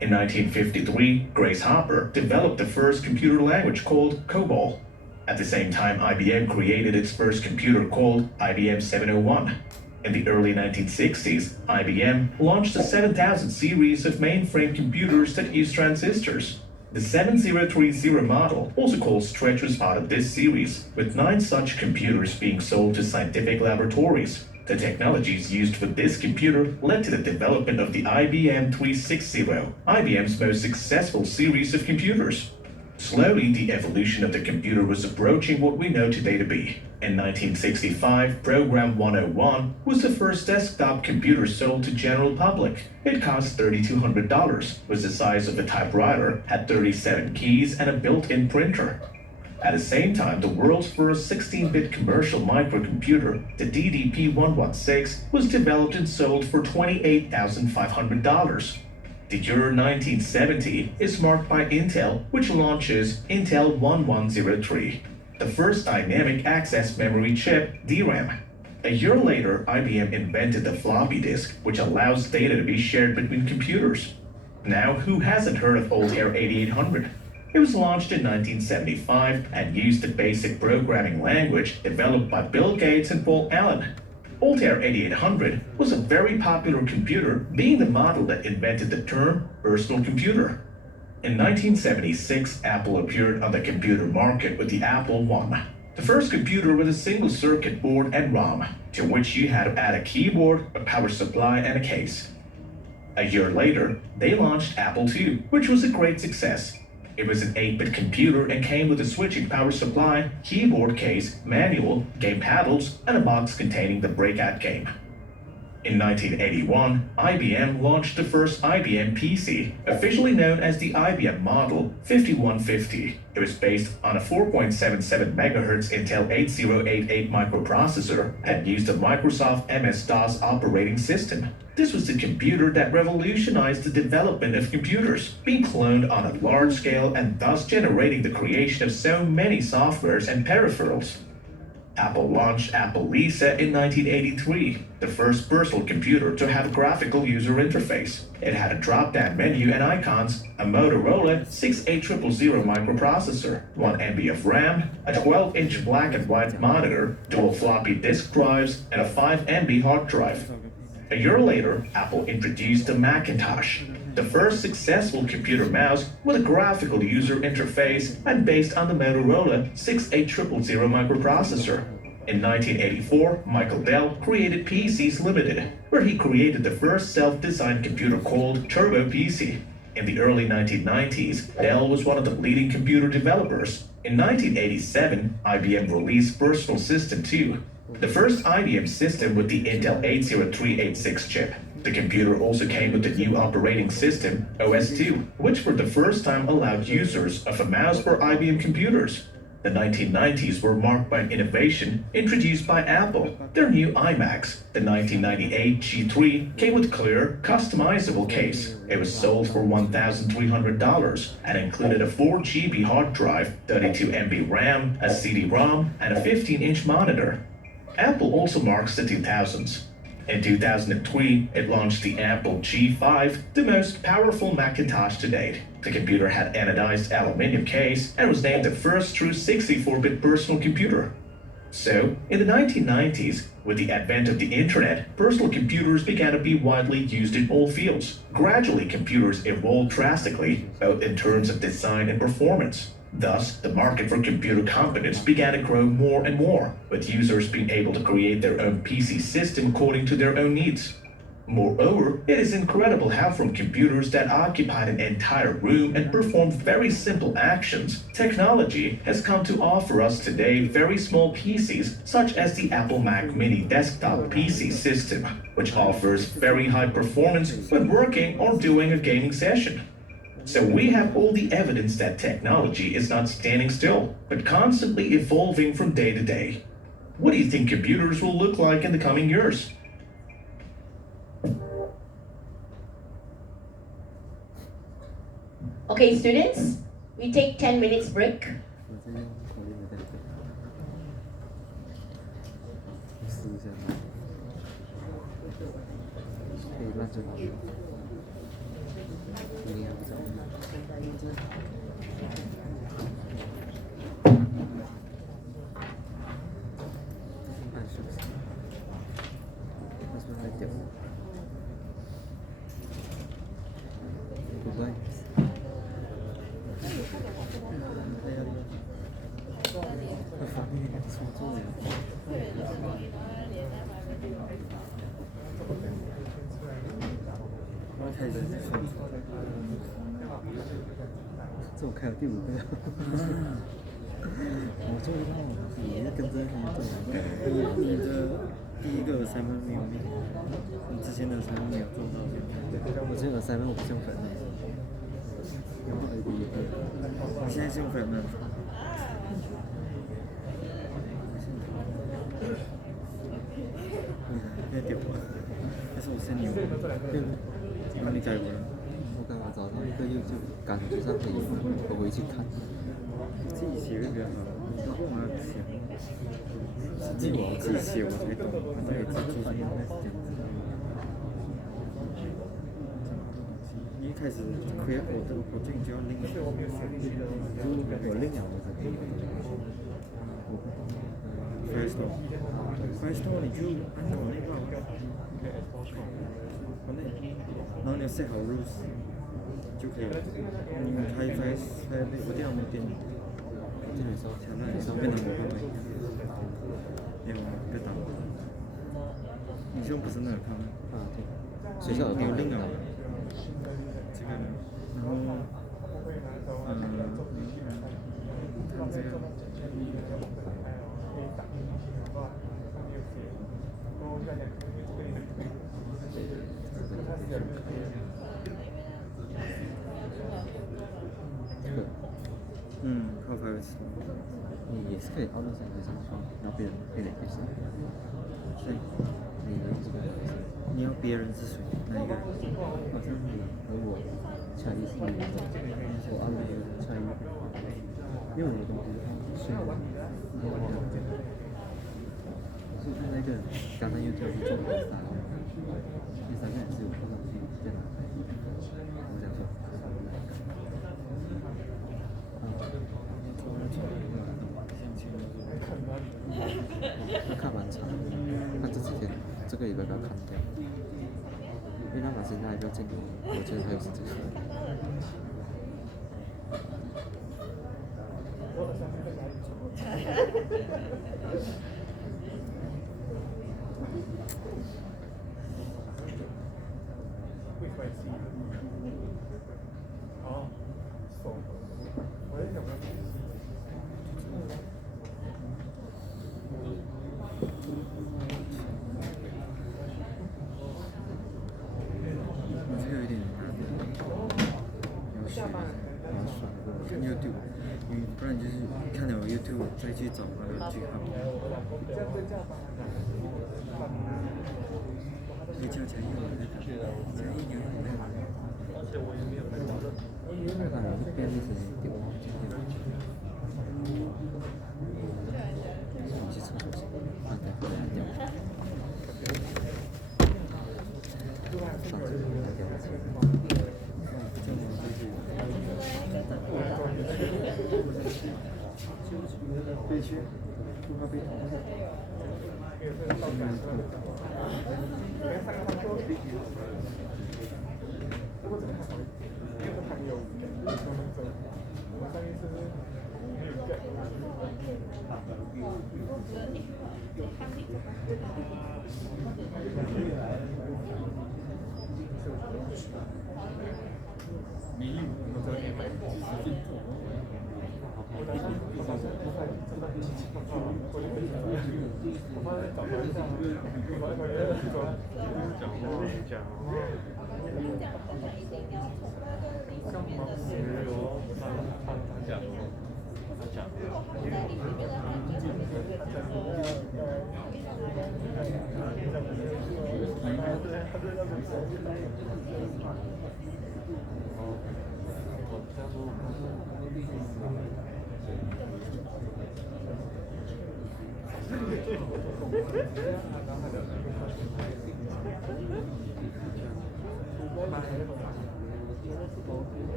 In 1953, Grace Hopper developed the first computer language called COBOL. At the same time, IBM created its first computer called IBM 701. In the early 1960s, IBM launched the 7000 series of mainframe computers that used transistors. The 7030 model, also called Stretch, was part of this series, with 9 such computers being sold to scientific laboratories. The technologies used for this computer led to the development of the IBM 360, IBM's most successful series of computers. Slowly, the evolution of the computer was approaching what we know today to be. In 1965, Program 101 was the first desktop computer sold to general public. It cost $3,200, was the size of a typewriter, had 37 keys, and a built-in printer. At the same time, the world's first 16-bit commercial microcomputer, the DDP-116, was developed and sold for $28,500. The year 1970 is marked by Intel, which launches Intel 1103, the first dynamic access memory chip, DRAM. A year later, IBM invented the floppy disk, which allows data to be shared between computers. Now, who hasn't heard of Altair 8800? It was launched in 1975 and used the basic programming language developed by Bill Gates and Paul Allen. Altair 8800 was a very popular computer, being the model that invented the term personal computer. In 1976, Apple appeared on the computer market with the Apple I, the first computer with a single circuit board and ROM, to which you had to add a keyboard, a power supply, and a case. A year later, they launched Apple II, which was a great success. It was an 8-bit computer and came with a switching power supply, keyboard case, manual, game paddles, and a box containing the Breakout game. In 1981, IBM launched the first IBM PC, officially known as the IBM Model 5150. It was based on a 4.77 MHz Intel 8088 microprocessor and used a Microsoft MS-DOS operating system. This was the computer that revolutionized the development of computers, being cloned on a large scale and thus generating the creation of so many softwares and peripherals. Apple launched Apple Lisa in 1983, the first personal computer to have a graphical user interface. It had a drop-down menu and icons, a Motorola 68000 microprocessor, 1 MB of RAM, a 12-inch black and white monitor, dual floppy disk drives, and a 5 MB hard drive. A year later, Apple introduced the Macintosh, the first successful computer mouse with a graphical user interface and based on the Motorola 68000 microprocessor. In 1984, Michael Dell created PCs Limited, where he created the first self-designed computer called Turbo PC. In the early 1990s, Dell was one of the leading computer developers. In 1987, IBM released Personal System 2, the first IBM system with the Intel 80386 chip. The computer also came with the new operating system, OS2, which for the first time allowed users of a mouse for IBM computers. The 1990s were marked by an innovation introduced by Apple, their new iMacs. The 1998 G3 came with a clear, customizable case. It was sold for $1,300 and included a 4 GB hard drive, 32 MB RAM, a CD-ROM, and a 15-inch monitor. Apple also marks the 2000s. In 2003, it launched the Apple G5, the most powerful Macintosh to date. The computer had anodized aluminum case and was named the first true 64-bit personal computer. So, in the 1990s, with the advent of the internet, personal computers began to be widely used in all fields. Gradually, computers evolved drastically, both in terms of design and performance. Thus, the market for computer components began to grow more and more, with users being able to create their own PC system according to their own needs. Moreover, it is incredible how from computers that occupied an entire room and performed very simple actions, technology has come to offer us today very small PCs such as the Apple Mac Mini desktop PC system, which offers very high performance when working or doing a gaming session. So we have all the evidence that technology is not standing still, but constantly evolving from day to day. What do you think computers will look like in the coming years? Okay, students, we take 10 minutes break. assignment 没有命，你之前的 assignment 没有做到。我之前的 assignment 我不是用 Fragment， 用 AD， 你现在是用 Fragment。有点屌啊！但是我是你，然后你改过了。我刚刚找到一个YouTube感觉上可以用，我回去看。自己写会比较好，你不用我要写。自己我自己写我才懂，我才可以自己做出来是这样子。你一开始 create 我这个 project 你就要拎，有拎了我才可以。Firestore 你就按照我那个，然后你要 set 好 rules 就可以了。你开我电脑没电，我电脑烧起来，上面的我不会。没有被打。你用不是那个看吗？啊，对。学校有另啊。这个呢，然后看这个。靠Firefox。你也是可以凹到上面上去，然后别人可以联系。对，你的这个，你要别人是谁？哪一个？好像你和我差异是一样的，我按那个差异，因为我的东西是。所以那个刚才 YouTube 是做第三，第三个也是有放上去电脑台，我想说，那看蛮长，他这几天这个礼拜把它看掉，因为他把现在还不要见我，我觉得还有时间。这个有点难，要学，好爽过看 YouTube，不然就是看了 YouTube 再去找那个句号。会叫起来用那个，加一牛奶那个。看我是便利时间丢，我去厕所去，放在后面丢。上次打掉了。这么被缺，不怕被捅。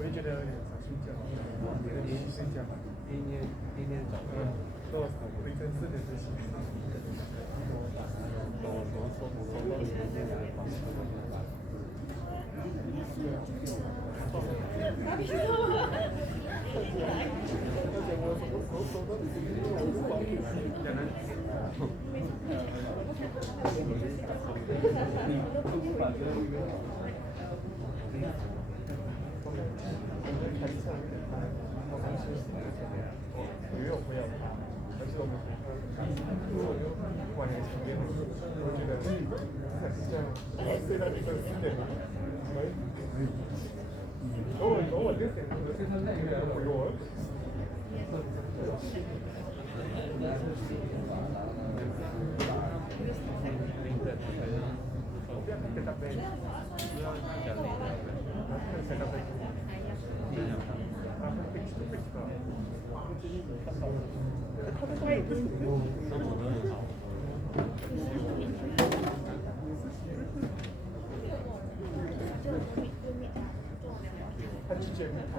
我就觉得有点想睡觉，你的连续睡觉，一念早上，都回真是的这些。因为我没有，而且我们晚年前面，我觉得还是这样，睡到凌晨4点，我6点钟睡到那个回我。他拒绝离开。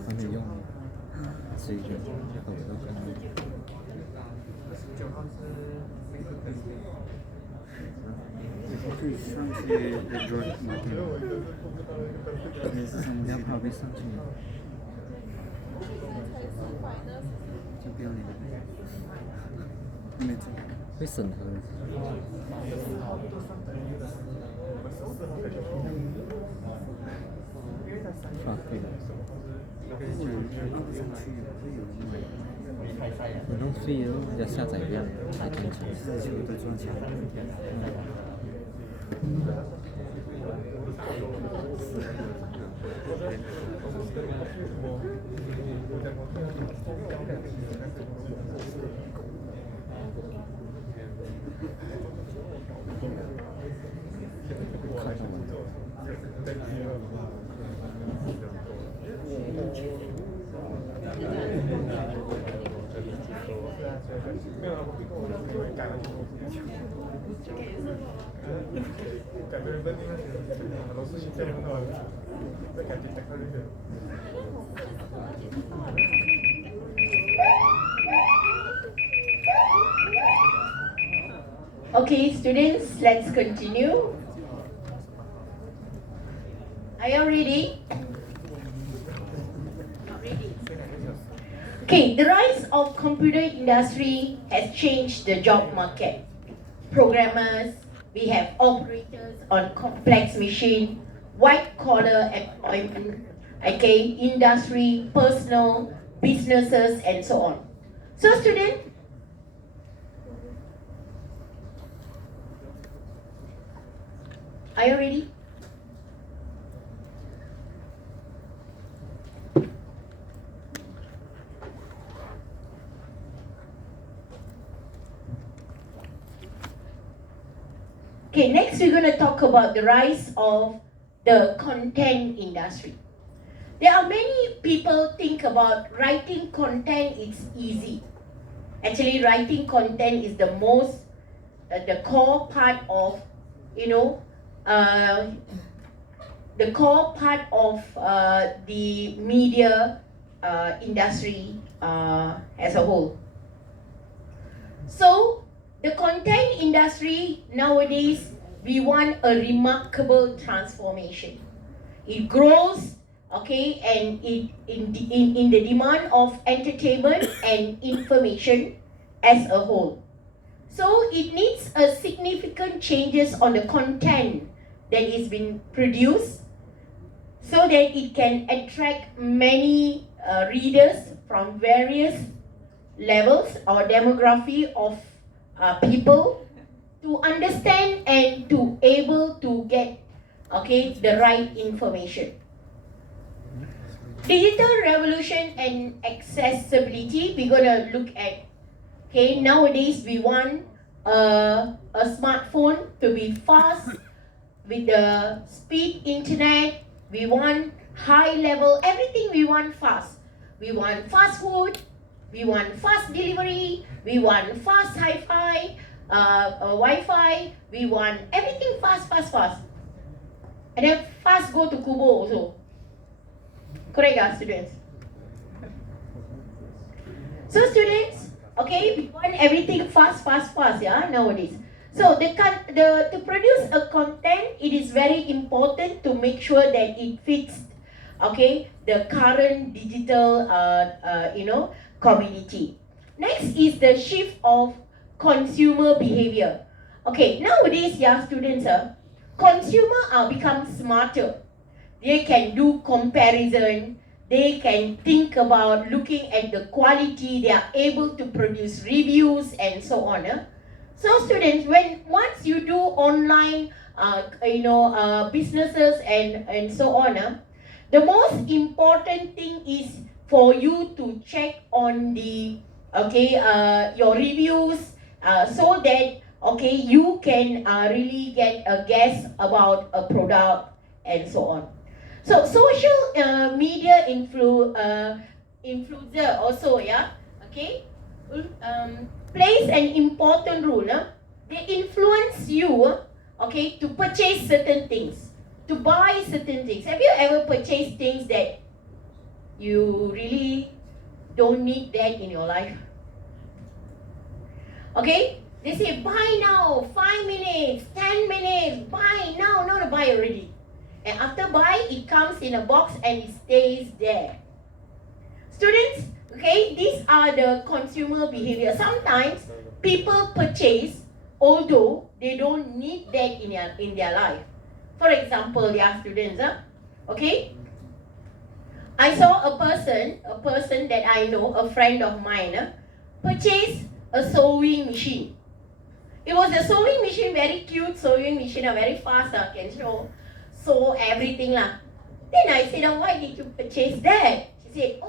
还没用，吃一个，找不到看到。可以上去 Android Market，可以上要怕被上去。就不要脸，没错，会审核。发费了。你弄费了，要下载量才赚钱，自己都赚钱。看到吗？Okay, students, let's continue. Are you ready? Not ready. Okay, the rise of computer industry has changed the job market. Programmers, we have operators on complex machine, white collar employment, okay, industry, personal, businesses, and so on. So students, are you ready? Okay, next we're going to talk about the rise of the content industry. There are many people think about writing content is easy. Actually, writing content is the most, the core part of, the core part of the media industry as a whole. So, the content industry nowadays, we want a remarkable transformation. It grows, okay, and it in the demand of entertainment and information as a whole. So it needs a significant changes on the content that is being produced, so that it can attract many readers from various levels or demography of people to understand and to able to get, okay, the right information. Digital revolution and accessibility, we're gonna look at. Okay, nowadays we want a smartphone to be fast with the speed internet. We want high level, everything we want fast. We want fast food, we want fast delivery, we want fast hi-fi, Wi-Fi, we want everything fast. And then fast go to Kubo also. Correct, students? So students, okay, we want everything fast, yeah, nowadays. So to produce a content, it is very important to make sure that it fits, okay, the current digital, community. Next is the shift of consumer behavior. Okay, nowadays, yeah, students, consumer are become smarter. They can do comparison. They can think about looking at the quality. They are able to produce reviews and so on. So students, once you do online, businesses and so on, the most important thing is for you to check on the your reviews, so that you can really get a guess about a product and so on. So social media influencer also, yeah, plays an important role. They influence you, to purchase certain things, to buy certain things. Have you ever purchased things that you really don't need that in your life? Okay, they say buy now, 5 minutes, 10 minutes, buy now, not buy already. And after buy, it comes in a box and it stays there. Students, okay, these are the consumer behavior. Sometimes people purchase although they don't need that in their life. For example, students, okay, I saw a person that I know, a friend of mine, purchase a sewing machine. It was a sewing machine, very cute sewing machine, very fast, can sew everything lah. Then I said, why did you purchase that? She said,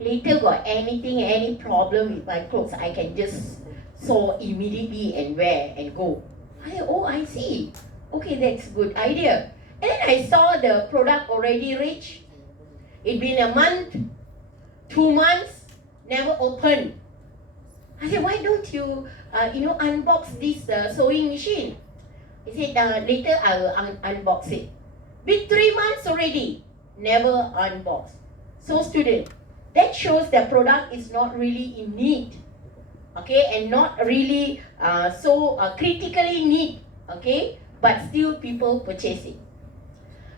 later got any problem with my clothes, I can just sew immediately and wear and go. I said, I see. Okay, that's a good idea. And then I saw the product already reached. It's been a month, 2 months, never opened. I said, why don't you, unbox this sewing machine? He said, later I will unbox it. Been 3 months already, never unboxed. So student, that shows the product is not really in need, and not really so critically need, but still people purchase it.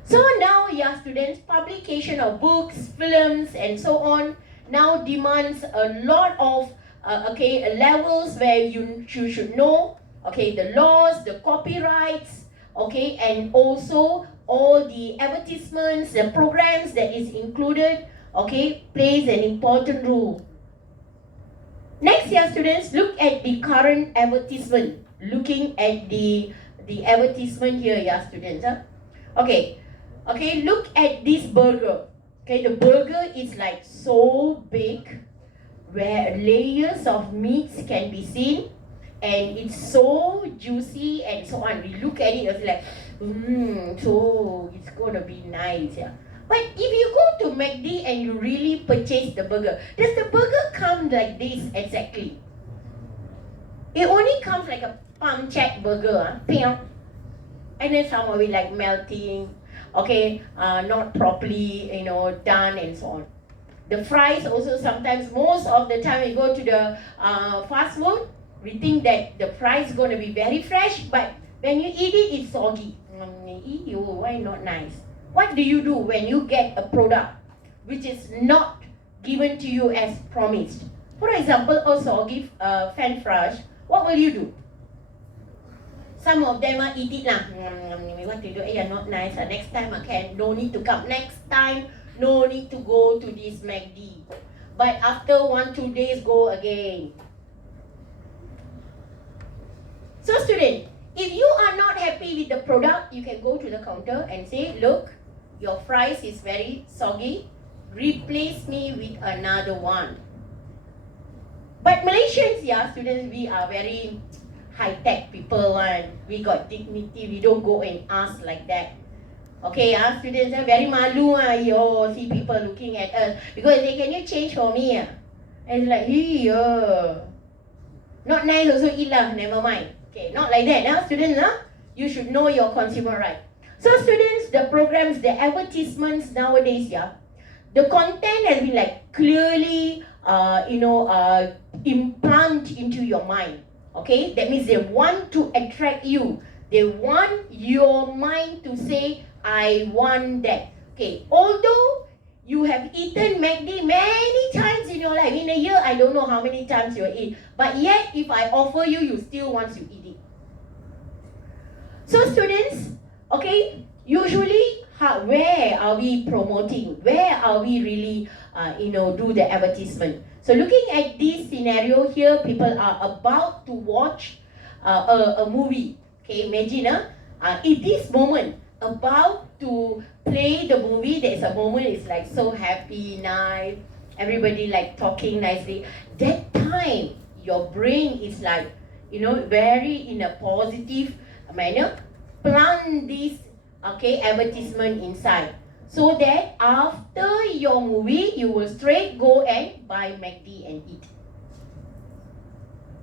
So now, students, publication of books, films, and so on now demands a lot of levels where you should know, the laws, the copyrights, and also all the advertisements, the programs that is included, plays an important role. Next, students, look at the current advertisement. Looking at the advertisement here, students. Look at this burger. The burger is like so big, where layers of meats can be seen, and it's so juicy and so on. We look at it, it's like, so it's gonna be nice, But if you go to McD and you really purchase the burger, does the burger come like this exactly? It only comes like a pump check burger, and then some of it like melting, not properly, done and so on. The fries also sometimes, most of the time we go to the fast food, we think that the fries is going to be very fresh, but when you eat it, it's soggy. Why not nice? What do you do when you get a product which is not given to you as promised? For example, a soggy French fries, what will you do? Some of them eat it lah. What to do? Not nice. Next time I can. No need to come. Next time, no need to go to this McD. But after 1-2 days, go again. So student, if you are not happy with the product, you can go to the counter and say, look, your fries is very soggy. Replace me with another one. But Malaysians, students, we are very high-tech people, we got dignity, we don't go and ask like that. Students are very malu, see people looking at us, because they can you change for me? And it's like, not nice also eat lah, never mind. Not like that, students, you should know your consumer right. So students, the programs, the advertisements nowadays, the content has been like clearly implant into your mind. Okay, that means they want to attract you. They want your mind to say, I want that. Okay, although you have eaten McD many times in your life, in a year, I don't know how many times you eat, but yet if I offer you, you still want to eat it. So students, okay, usually where are we promoting? Where are we really, do the advertisement? So looking at this scenario here, people are about to watch a movie. Okay, imagine at this moment, about to play the movie, there's a moment, it's like so happy, nice, everybody like talking nicely. That time, your brain is like, very in a positive manner, plant this, advertisement inside. So that after your movie, you will straight go and buy McD and eat.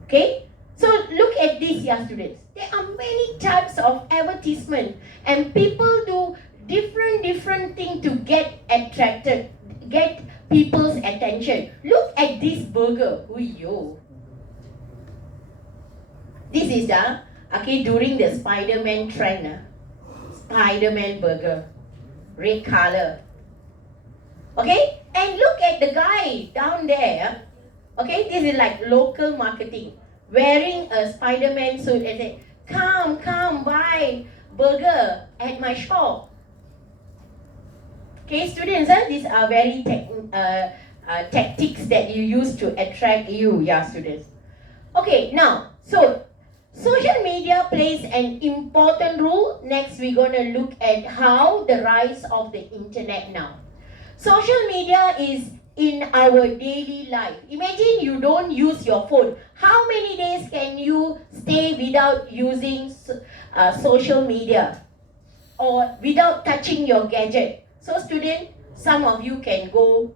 Okay? So look at this, young students. There are many types of advertisement, and people do different things to get attracted, get people's attention. Look at this burger. Uyo. This is during the Spider-Man trend. Spider-Man burger. Red color. Okay? And look at the guy down there. Okay? This is like local marketing. Wearing a Spider-Man suit and say, come buy burger at my shop. Okay, students, these are very tactics that you use to attract you, students. Okay, now, so social media plays an important role. Next, we're going to look at how the rise of the internet now. Social media is in our daily life. Imagine you don't use your phone. How many days can you stay without using social media or without touching your gadget? So student, some of you can go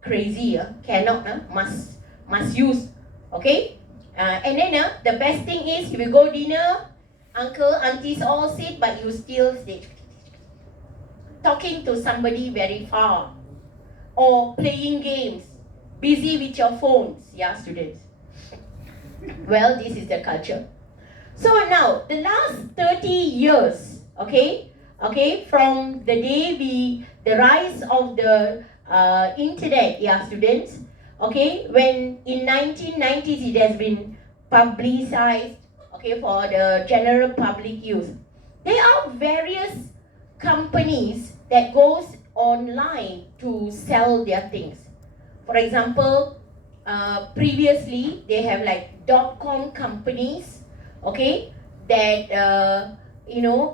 crazy, cannot, must use, okay? And then the best thing is, if you go dinner, uncle, aunties all sit, but you still stay talking to somebody very far, or playing games, busy with your phones, students. Well, this is the culture. So now, the last 30 years, okay, from the day the rise of the internet, students, okay, when in 1990s it has been publicized, okay, for the general public use. There are various companies that goes online to sell their things. For example, previously they have like .com companies, okay, that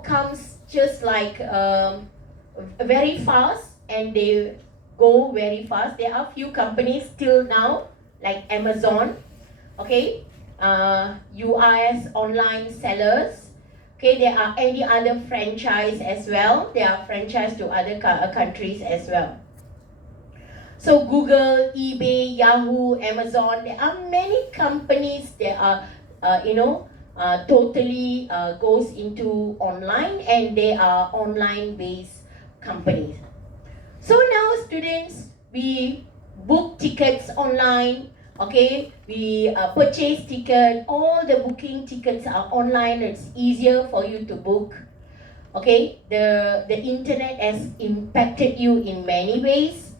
comes just like very fast, and they go very fast. There are few companies still now, like Amazon, okay, US online sellers. Okay, there are any other franchise as well. There are franchise to other countries as well. So Google, eBay, Yahoo, Amazon, there are many companies that are, totally goes into online, and they are online-based companies. So now students, we book tickets online. Okay, we purchase ticket, all the booking tickets are online, it's easier for you to book. Okay, the internet has impacted you in many ways.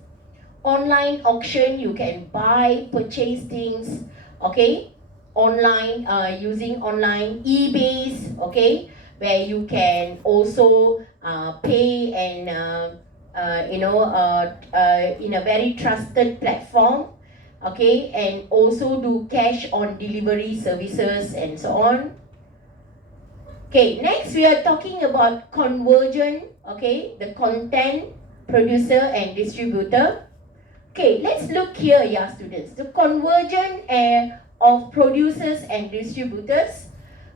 Online auction, you can buy, purchase things, okay, online, using online. eBays, okay, where you can also pay and, in a very trusted platform. Okay, and also do cash on delivery services and so on. Okay, next we are talking about conversion, okay, the content producer and distributor. Okay, let's look here, students. The conversion of producers and distributors.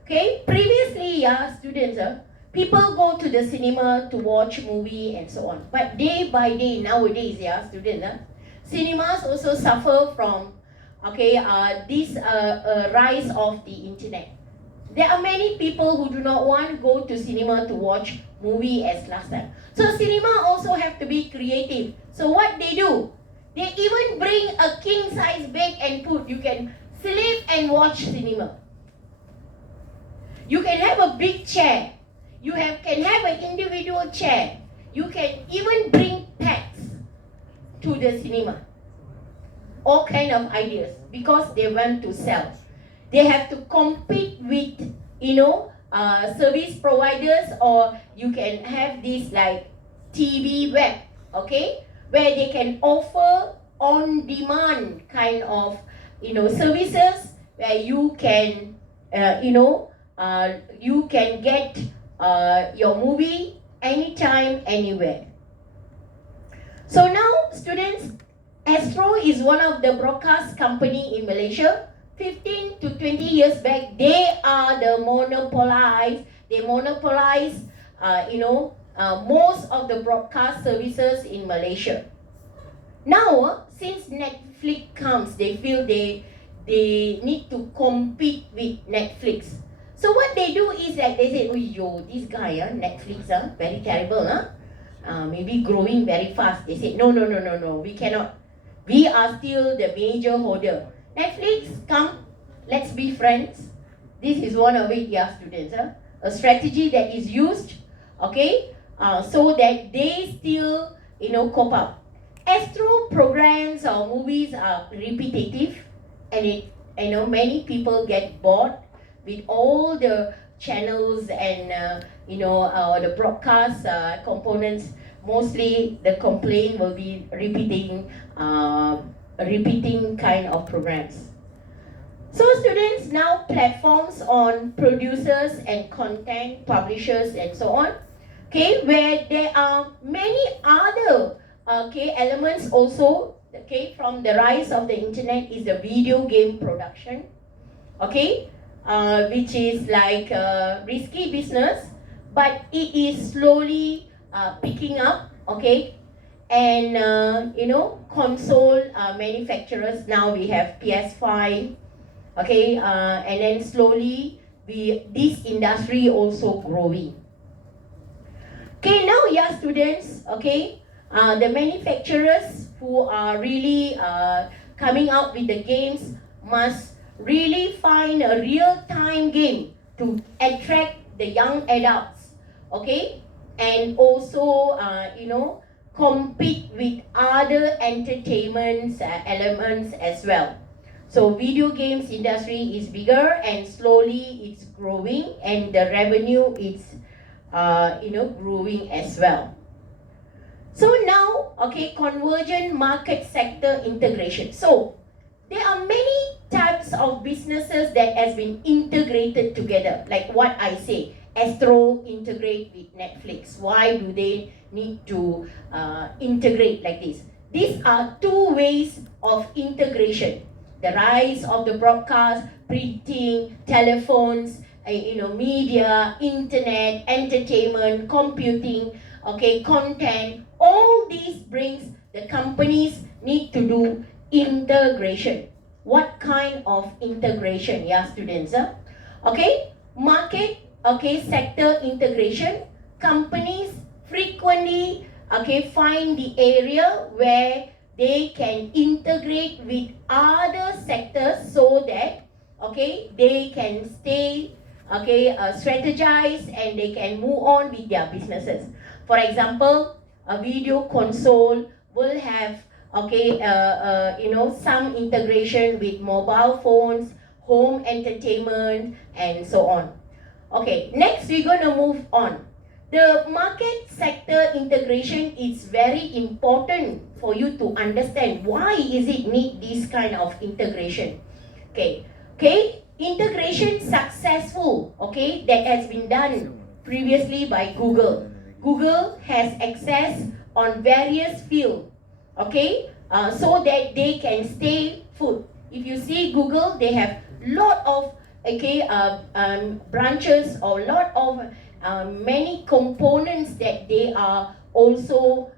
Okay, previously, students, people go to the cinema to watch movie and so on. But day by day, nowadays, students, cinemas also suffer from, this rise of the internet. There are many people who do not want to go to cinema to watch movie as last time. So cinema also have to be creative. So what they do? They even bring a king size bed and put, you can sleep and watch cinema. You can have a big chair. You can have an individual chair. You can even bring pets to the cinema. All kind of ideas because they want to sell. They have to compete with, service providers, or you can have this like TV web, okay, where they can offer on-demand kind of, services where you can, you can get your movie anytime, anywhere. So now, students, Astro is one of the broadcast company in Malaysia. 15 to 20 years back, they are the monopolize. They monopolize, most of the broadcast services in Malaysia. Now, since Netflix comes, they feel they need to compete with Netflix. So what they do is like they say, oh yo, this guy, Netflix, very terrible, maybe growing very fast. They say, no, we cannot. We are still the major holder. Netflix, come, let's be friends. This is one of it, students. A strategy that is used, okay, so that they still, cope up. Astro programs or movies are repetitive, and many people get bored with all the channels and the broadcast components. Mostly the complaint will be repeating kind of programs. So students, now platforms on producers and content publishers and so on, okay, where there are many other elements also, okay, from the rise of the internet is the video game production, okay, which is like a risky business, but it is slowly picking up, okay, and console manufacturers, now we have PS5, okay, and then slowly this industry also growing. Okay, now students, okay, the manufacturers who are really coming out with the games must really find a real-time game to attract the young adults, okay, and also compete with other entertainment elements as well. So video games industry is bigger and slowly it's growing, and the revenue is growing as well. So now, okay, convergent market sector integration. So there are many types of businesses that has been integrated together, like what I say, Astro integrate with Netflix. Why do they need to integrate like this? These are two ways of integration. The rise of the broadcast, printing, telephones, media, internet, entertainment, computing, okay, content, all these brings the companies need to do integration. What kind of integration, students? Okay, market, okay, sector integration. Companies frequently, okay, find the area where they can integrate with other sectors so that, okay, they can stay, okay, strategize, and they can move on with their businesses. For example, a video console will have, okay, some integration with mobile phones, home entertainment, and so on. Okay, next we're going to move on. The market sector integration is very important for you to understand why is it need this kind of integration. Okay, integration successful, okay, that has been done previously by Google. Google has access on various fields, okay, so that they can stay put. If you see Google, they have lot of, okay, branches or lot of many components that they are also,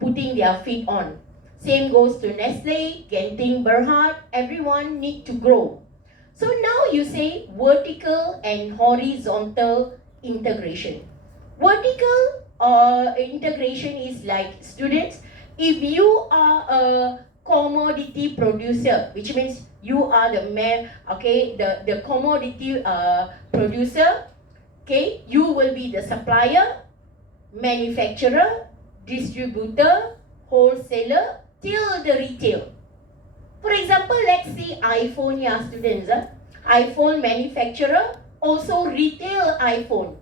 putting their feet on. Same goes to Nestle, Genting, Berhad, everyone need to grow. So now you say vertical and horizontal integration. Vertical integration is like, students, if you are a commodity producer, which means you are the commodity producer, okay, you will be the supplier, manufacturer, distributor, wholesaler, till the retail. For example, let's see iPhone, students. iPhone manufacturer also retail iPhone.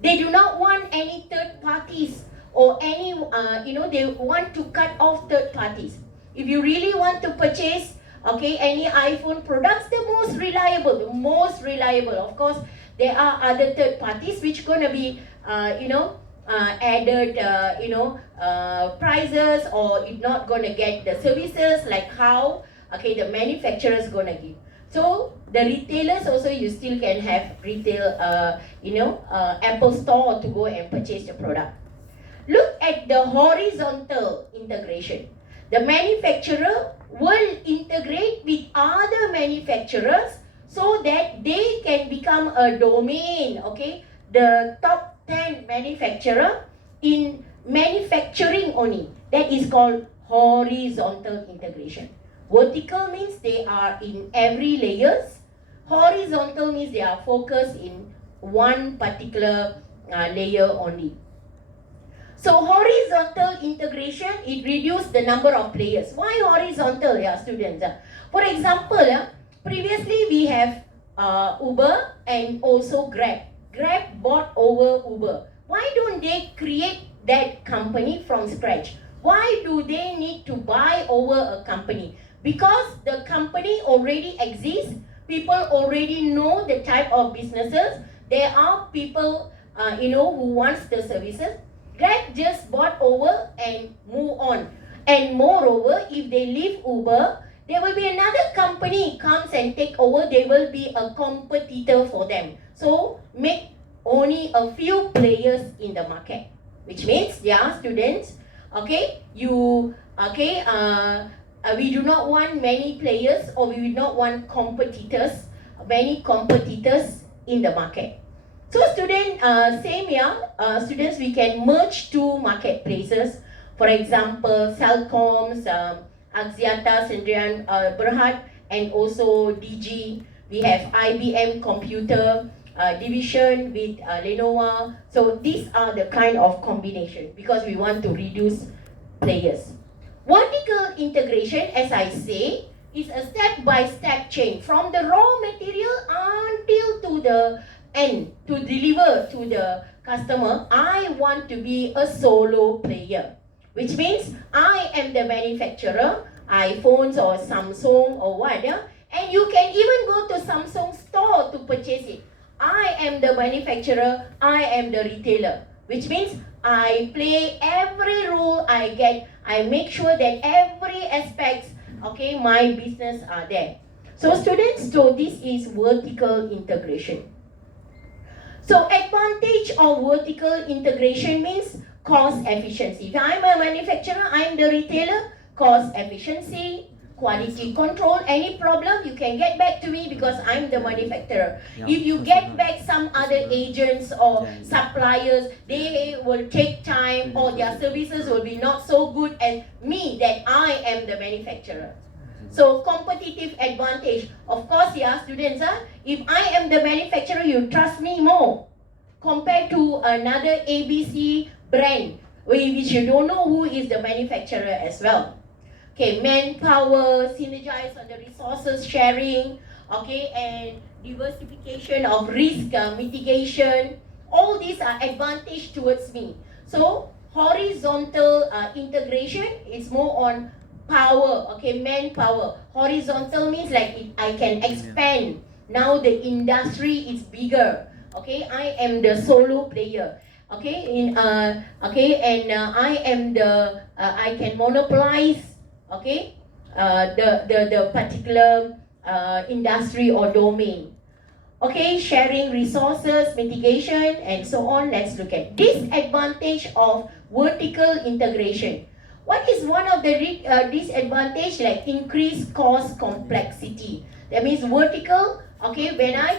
They do not want any third parties or any, they want to cut off third parties. If you really want to purchase, any iPhone products, the most reliable. Of course, there are other third parties which gonna be, added, prices, or you're not gonna get the services like how, the manufacturers gonna give. So the retailers also, you still can have retail, Apple Store to go and purchase the product. Look at the horizontal integration. The manufacturer will integrate with other manufacturers so that they can become a domain, the top 10 manufacturer in manufacturing only. That is called horizontal integration. Vertical means they are in every layers. Horizontal means they are focused in one particular layer only. So horizontal integration, it reduces the number of players. Why horizontal, students? For example, previously we have Uber and also Grab. Grab bought over Uber. Why don't they create that company from scratch? Why do they need to buy over a company? Because the company already exists, people already know the type of businesses. There are people, who wants the services. Grab just bought over and move on. And moreover, if they leave Uber, there will be another company comes and take over. They will be a competitor for them. So make only a few players in the market, which means, students, we do not want many players, or we do not want many competitors in the market. So same here, students, we can merge two marketplaces. For example, Cellcom's, Axiata, Sendirian Berhad, and also DG. We have IBM Computer division with Lenovo. So these are the kind of combination because we want to reduce players. Vertical integration, as I say, is a step-by-step chain from the raw material until to the end to deliver to the customer. I want to be a solo player, which means I am the manufacturer, iPhones or Samsung or what, and you can even go to Samsung store to purchase it. I am the manufacturer, I am the retailer, which means I play every role I get. I make sure that every aspects, my business are there. So students, this is vertical integration. So advantage of vertical integration means cost efficiency. If I'm a manufacturer, I'm the retailer, cost efficiency, quality control, any problem, you can get back to me because I'm the manufacturer. If you get back some other agents or suppliers, they will take time or their services will be not so good as me that I am the manufacturer. So competitive advantage. Of course, students, if I am the manufacturer, you trust me more compared to another ABC brand, which you don't know who is the manufacturer as well. Manpower, synergize on the resources sharing, and diversification of risk mitigation. All these are advantage towards me. So horizontal integration is more on power, manpower. Horizontal means like I can expand. Now the industry is bigger. I am the solo player. I am I can monopolize. The particular industry or domain. Sharing resources, mitigation, and so on. Let's look at disadvantage of vertical integration. What is one of the disadvantage? Like increased cost complexity. That means vertical. When I,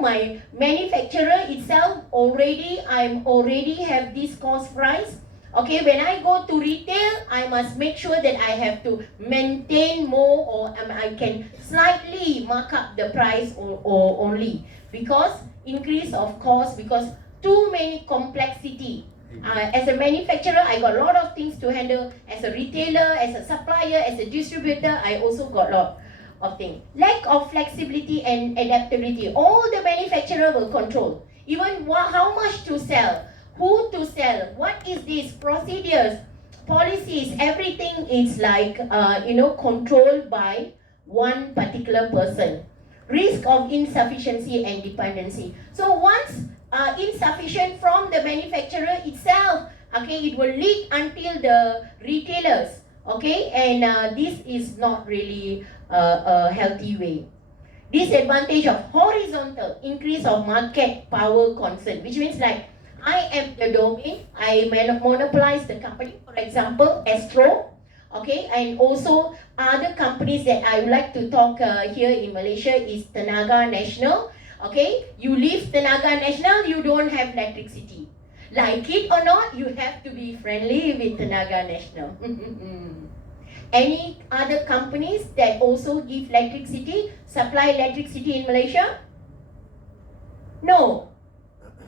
my manufacturer itself I'm already have this cost price. Okay, when I go to retail, I must make sure that I have to maintain more, or I can slightly mark up the price or only, because increase of cost, because too many complexity. As a manufacturer, I got a lot of things to handle. As a retailer, as a supplier, as a distributor, I also got a lot of things. Lack of flexibility and adaptability. All the manufacturer will control. Even how much to sell, who to sell, what is this, procedures, policies, everything is like, controlled by one particular person. Risk of insufficiency and dependency. So once insufficient from the manufacturer itself, okay, it will lead until the retailers, okay, and this is not really a healthy way. Disadvantage of horizontal, increase of market power concern, which means like I am the domain, I monopolize the company, for example, Astro, okay, and also other companies that I would like to talk here in Malaysia is Tenaga Nasional. Okay, you leave Tenaga Nasional, you don't have electricity. Like it or not, you have to be friendly with Tenaga Nasional. Any other companies that also give electricity, supply electricity in Malaysia? No.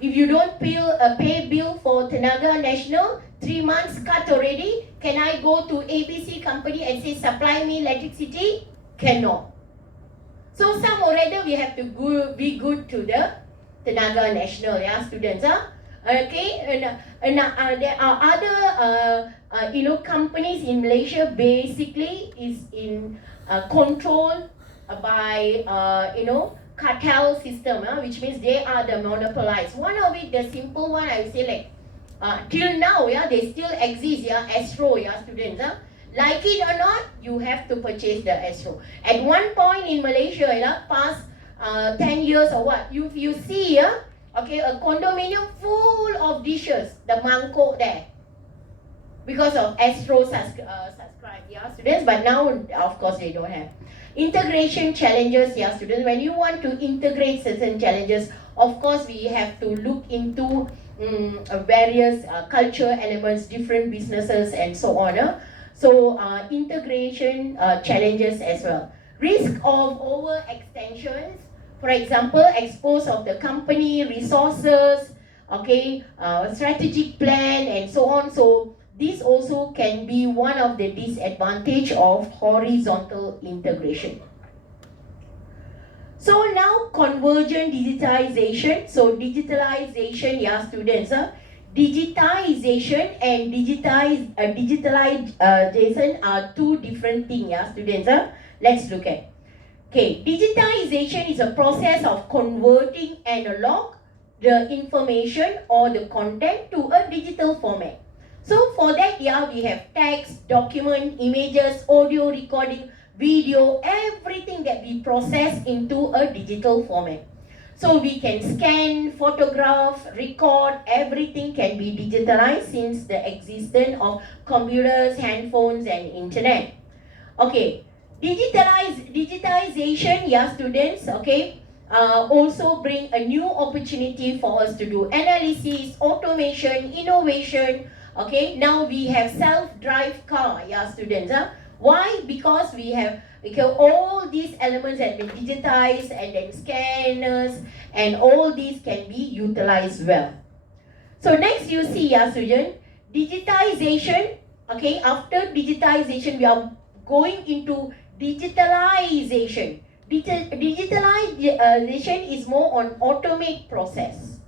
If you don't pay bill for Tenaga Nasional, 3 months cut already, can I go to ABC company and say supply me electricity? Cannot. So some or rather we have to be good to the Tenaga Nasional, yeah, students, okay, and there are other companies in Malaysia basically is in control by cartel system, which means they are the monopolized. One of it, the simple one, I would say like till now, yeah, they still exist, yeah, Astro, yeah, students, like it or not, you have to purchase the Astro. At one point in Malaysia, past 10 years or what, you see, okay, a condominium full of dishes, the mangkok there, because of Astro subscribe, yeah, students. But now, of course, they don't have. Integration challenges, yeah, students. When you want to integrate certain challenges, of course, we have to look into various culture elements, different businesses, and so on. So integration challenges as well. Risk of overextensions, for example, expose of the company resources, okay, strategic plan, and so on. So this also can be one of the disadvantage of horizontal integration. So now convergent digitization. So digitalization, yeah, students. Digitization and digitalization are two different things, yeah, students. Let's look at. Okay, digitization is a process of converting analog, the information or the content to a digital format. So for that, yeah, we have text, document, images, audio recording, video, everything that we process into a digital format. So we can scan, photograph, record, everything can be digitalized since the existence of computers, handphones, and internet. Okay, digitization, yeah, students, okay, also bring a new opportunity for us to do analysis, automation, innovation. Okay, now we have self-drive car, yeah, students. Why? Because we have all these elements have been digitized, and then scanners, and all these can be utilized well. So next you see, yeah, student, digitization. Okay, after digitization, we are going into digitalization. Digitalization is more on automate process,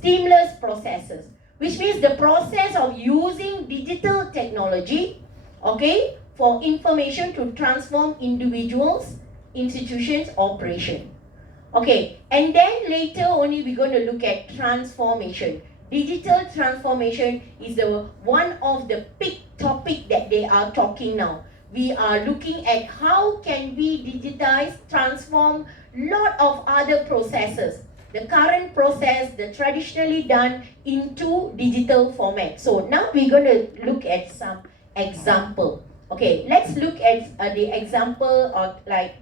seamless processes, which means the process of using digital technology, okay, for information to transform individuals, institutions, operation. Okay, and then later only we're going to look at transformation. Digital transformation is one of the big topic that they are talking now. We are looking at how can we digitize, transform lot of other processes. The current process, the traditionally done into digital format. So now we're going to look at some example. Okay, let's look at the example of like,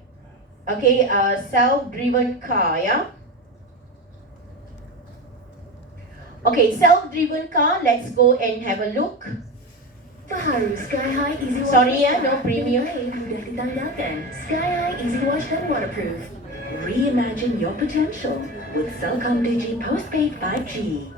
okay, self-driven car, yeah? Okay, self-driven car, let's go and have a look. Terharu Sky High Easy Wash. Sorry ya, no premium. Mudah ditanggalkan. Sky High Easy Wash dan waterproof. Reimagine your potential with Celcom Digi postpaid 5G.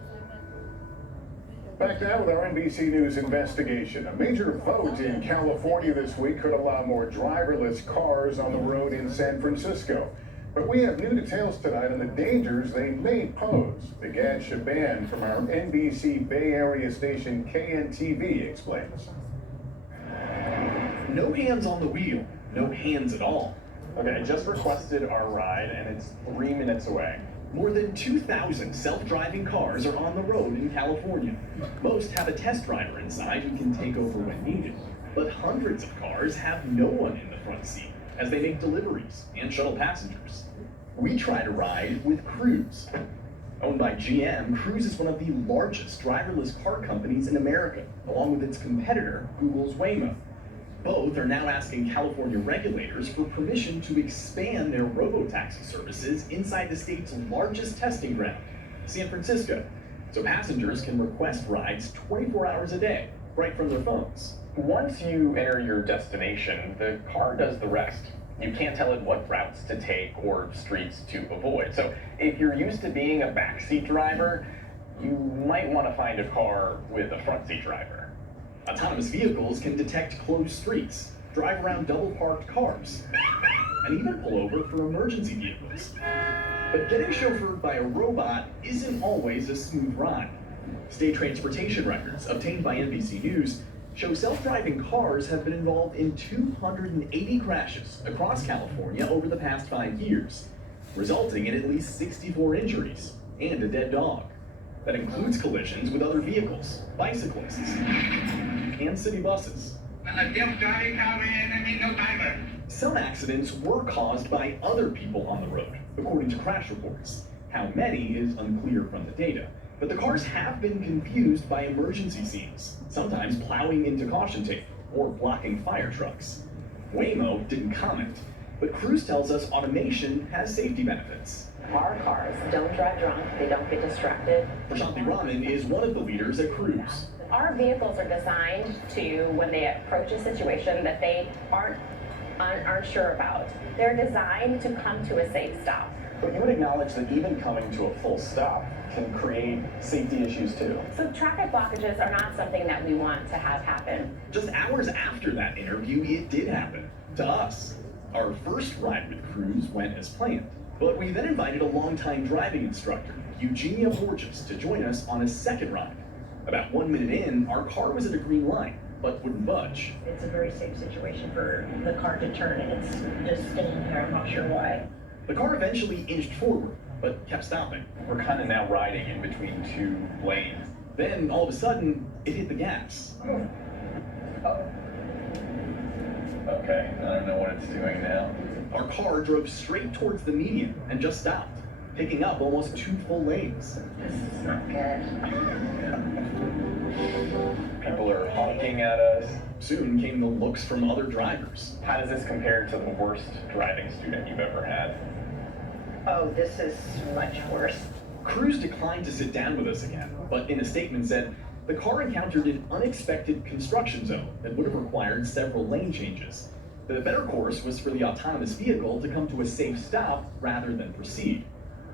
Back now with our NBC News investigation. A major vote in California this week could allow more driverless cars on the road in San Francisco. But we have new details tonight on the dangers they may pose. Gad Shaban from our NBC Bay Area station KNTV explains. No hands on the wheel, no hands at all. Okay, I just requested our ride and it's 3 minutes away. More than 2,000 self-driving cars are on the road in California. Most have a test driver inside who can take over when needed. But hundreds of cars have no one in the front seat as they make deliveries and shuttle passengers. We tried a ride with Cruise. Owned by GM, Cruise is one of the largest driverless car companies in America, along with its competitor, Google's Waymo. Both are now asking California regulators for permission to expand their robotaxi services inside the state's largest testing ground, San Francisco, so passengers can request rides 24 hours a day, right from their phones. Once you enter your destination, the car does the rest. You can't tell it what routes to take or streets to avoid. So if you're used to being a backseat driver, you might want to find a car with a front seat driver. Autonomous vehicles can detect closed streets, drive around double-parked cars, and even pull over for emergency vehicles. But getting chauffeured by a robot isn't always a smooth ride. State transportation records obtained by NBC News show self-driving cars have been involved in 280 crashes across California over the past 5 years, resulting in at least 64 injuries and a dead dog. That includes collisions with other vehicles, bicyclists, and city buses. Some accidents were caused by other people on the road, according to crash reports. How many is unclear from the data, but the cars have been confused by emergency scenes, sometimes plowing into caution tape or blocking fire trucks. Waymo didn't comment, but Cruise tells us automation has safety benefits. Our cars don't drive drunk, they don't get distracted. Prashanthi Raman is one of the leaders at Cruise. Our vehicles are designed to, when they approach a situation that they aren't sure about, they're designed to come to a safe stop. But you would acknowledge that even coming to a full stop can create safety issues too. So traffic blockages are not something that we want to have happen. Just hours after that interview, it did happen. To us. Our first ride with Cruise went as planned. But we then invited a longtime driving instructor, Eugenia Borges, to join us on a second ride. About 1 minute in, our car was at a green light, but wouldn't budge. It's a very safe situation for the car to turn, and it's just staying there. I'm not sure why. The car eventually inched forward, but kept stopping. We're kind of now riding in between two lanes. Then, all of a sudden, it hit the gas. Okay, I don't know what it's doing now. Our car drove straight towards the median and just stopped, picking up almost 2 full lanes. This is not good. People are honking at us. Soon came the looks from other drivers. How does this compare to the worst driving student you've ever had? Oh, this is much worse. Cruise declined to sit down with us again, but in a statement said, the car encountered an unexpected construction zone that would have required several lane changes. The better course was for the autonomous vehicle to come to a safe stop rather than proceed.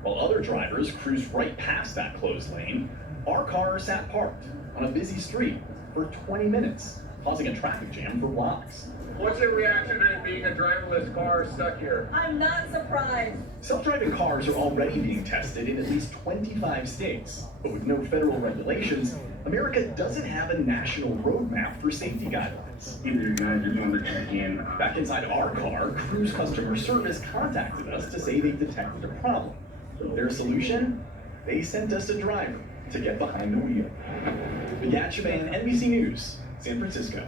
While other drivers cruised right past that closed lane, our car sat parked on a busy street for 20 minutes, causing a traffic jam for blocks. What's your reaction to being a driverless car stuck here? I'm not surprised. Self-driving cars are already being tested in at least 25 states, but with no federal regulations, America doesn't have a national roadmap for safety guidelines. Back inside our car, Cruise customer service contacted us to say they detected a problem. Their solution? They sent us a driver to get behind the wheel. Gad Shaban, NBC News, San Francisco.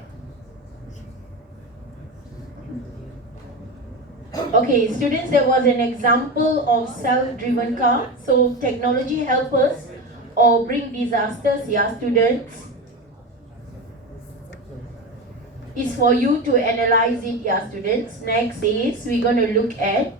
Okay, students, there was an example of self-driven car. So technology help us or bring disasters, yeah, students. It's for you to analyze it, yeah, students. Next is we're going to look at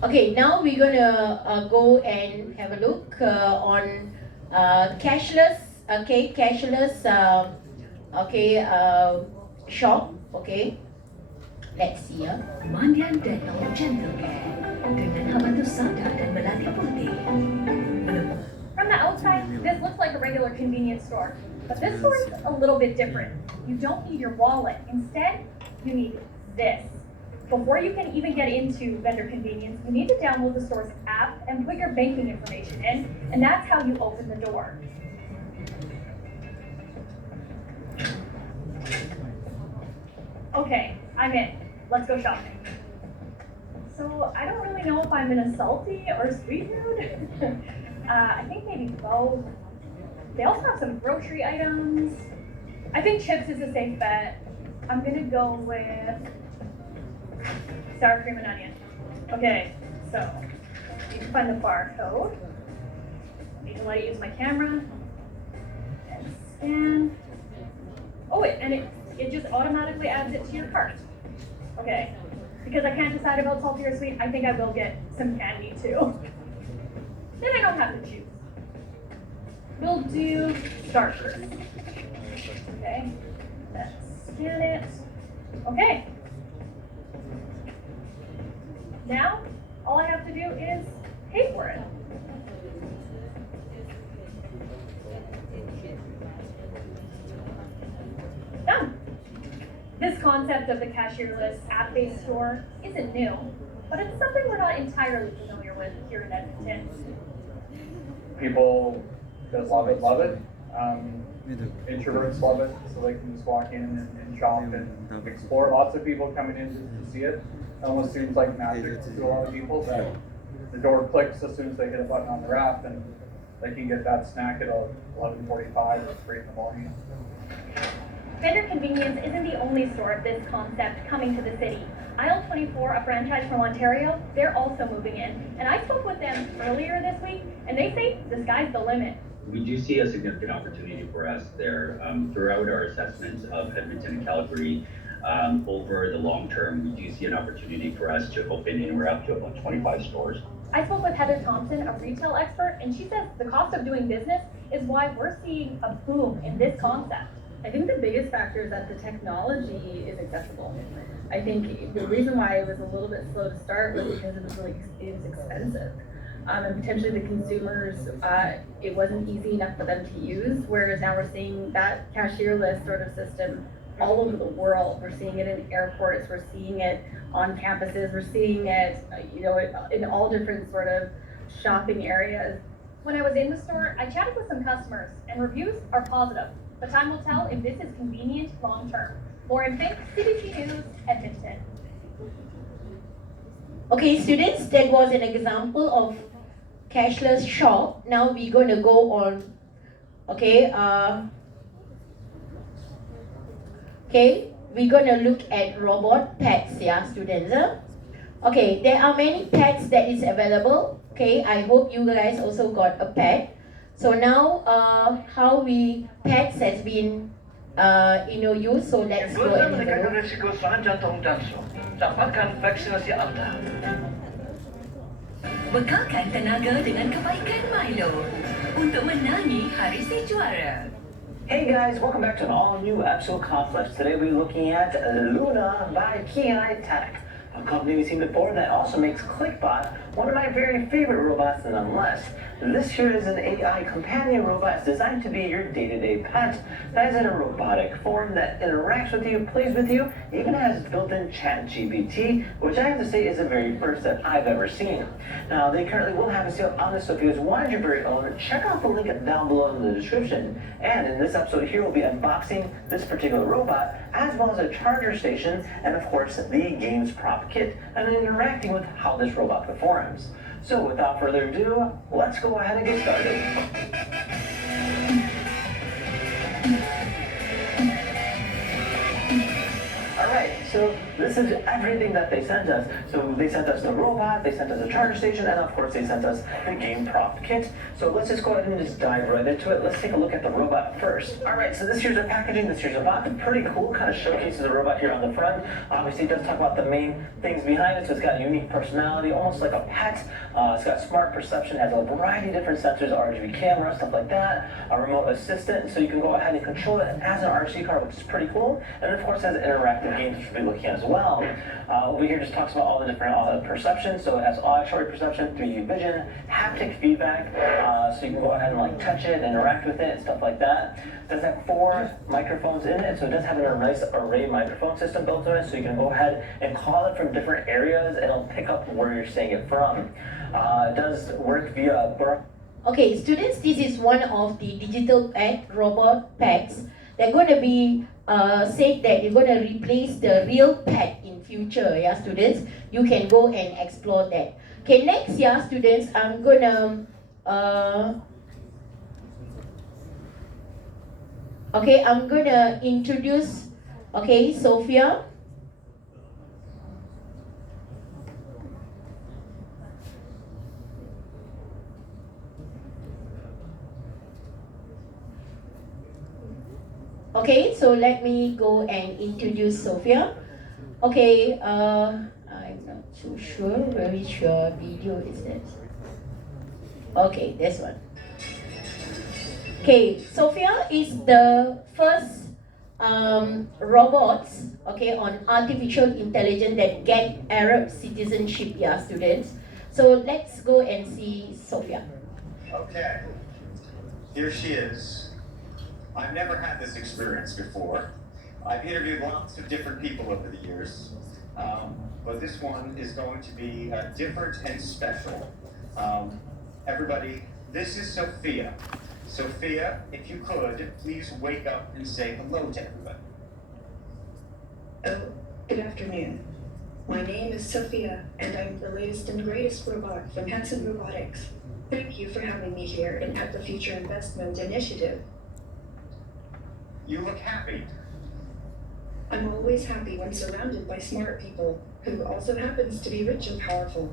Okay, now we're gonna go and have a look on cashless. Okay, cashless. Shop. Okay, let's see. Mandian Dental Gentle Care dengan Habatusada dan Melati Putih. From the outside, this looks like a regular convenience store, but this store is a little bit different. You don't need your wallet. Instead, you need this. Before you can even get into vendor convenience, you need to download the store's app and put your banking information in, and that's how you open the door. Okay, I'm in. Let's go shopping. So I don't really know if I'm in a salty or sweet mood. I think maybe both. They also have some grocery items. I think chips is a safe bet. I'm gonna go with sour cream and onion. Okay, so need to find the barcode. Need to let it use my camera. And scan. Oh wait, and it just automatically adds it to your cart. Okay, because I can't decide about salty or sweet, I think I will get some candy too. Then I don't have to choose. We'll do Starburst. Okay, let's scan it. Okay. Now, all I have to do is pay for it. Done. This concept of the cashierless app-based store isn't new, but it's something we're not entirely familiar with here in Edmonton. People that love it. Introverts love it, so they can just walk in and shop and explore. Lots of people coming in just to see it. It almost seems like magic to a lot of people that the door clicks as soon as they hit a button on their app and they can get that snack at 11:45 or 3 in the morning. Vendor convenience isn't the only store of this concept coming to the city. Aisle 24, a franchise from Ontario, they're also moving in. And I spoke with them earlier this week, and they say the sky's the limit. We do see a significant opportunity for us there. Throughout our assessments of Edmonton and Calgary, over the long term, we do see an opportunity for us to open anywhere up to about 25 stores. I spoke with Heather Thompson, a retail expert, and she says the cost of doing business is why we're seeing a boom in this concept. I think the biggest factor is that the technology is accessible. I think the reason why it was a little bit slow to start was because it was expensive. And potentially the consumers, it wasn't easy enough for them to use, whereas now we're seeing that cashierless sort of system all over the world. We're seeing it in airports, we're seeing it on campuses, we're seeing it, in all different sort of shopping areas. When I was in the store, I chatted with some customers, and reviews are positive. But time will tell if this is convenient long term. Lauren Fink, CBC News, Edmonton. Okay, students, that was an example of cashless shop. Now we're going to go on. Okay, we're going to look at robot pets, yeah, students. Okay, there are many pets that is available. Okay, I hope you guys also got a pet. So now, how pets has been, used. So let's go and have a look. Risiko serangan jantung dan stroke. Dapatkan vaksinasi Alta. Bekalkan tenaga dengan kebaikan Milo untuk menangi hari si juara. Hey guys, welcome back to an all-new episode complex. Today we're looking at Luna by Kiai Tech, a company we've seen before that also makes ClickBot, one of my very favorite robots, and unless this here is an AI companion robot. It's designed to be your day-to-day pet that is in a robotic form that interacts with you, plays with you, even has built-in ChatGPT, which I have to say is the very first that I've ever seen. Now, they currently will have a sale on this, so if you guys want your very own, check out the link down below in the description. And in this episode here, we'll be unboxing this particular robot, as well as a charger station, and of course, the games prop kit, and interacting with how this robot performs. So without further ado, let's go ahead and get started. Alright, So this is everything that they sent us. So they sent us the robot, they sent us a charger station, and of course they sent us the game prop kit. So let's just go ahead and just dive right into it. Let's take a look at the robot first. All right, so this here's the packaging, this here's the box. Pretty cool, kind of showcases the robot here on the front. Obviously it does talk about the main things behind it, so it's got unique personality, almost like a pet. It's got smart perception, has a variety of different sensors, RGB camera, stuff like that, a remote assistant, so you can go ahead and control it as an RC car, which is pretty cool. And of course it has interactive games, which we'll be looking at as well. Over here just talks about all the different perceptions, so it has auditory perception, 3D vision, haptic feedback, so you can go ahead and like touch it, interact with it, and stuff like that. It does have 4 microphones in it, so it does have a nice array microphone system built in it, so you can go ahead and call it from different areas, and it'll pick up where you're saying it from. It does work via Okay, students, this is one of the digital pet robot pets. They're going to be said that you're going to replace the real pet in future, yeah, students. You can go and explore that. Okay, next, yeah, students, I'm going to introduce, okay, Sophia. Okay, so let me go and introduce Sophia. Okay, I'm not too sure which video is that. Okay, this one. Okay, Sophia is the first robots, okay, on artificial intelligence that get Arab citizenship, yeah, students. So let's go and see Sophia. Okay, here she is. I've never had this experience before. I've interviewed lots of different people over the years, but this one is going to be different and special. Everybody, this is Sophia. Sophia, if you could, please wake up and say hello to everybody. Oh, good afternoon. My name is Sophia, and I'm the latest and greatest robot from Hanson Robotics. Thank you for having me here and at the Future Investment Initiative. You look happy. I'm always happy when surrounded by smart people who also happens to be rich and powerful.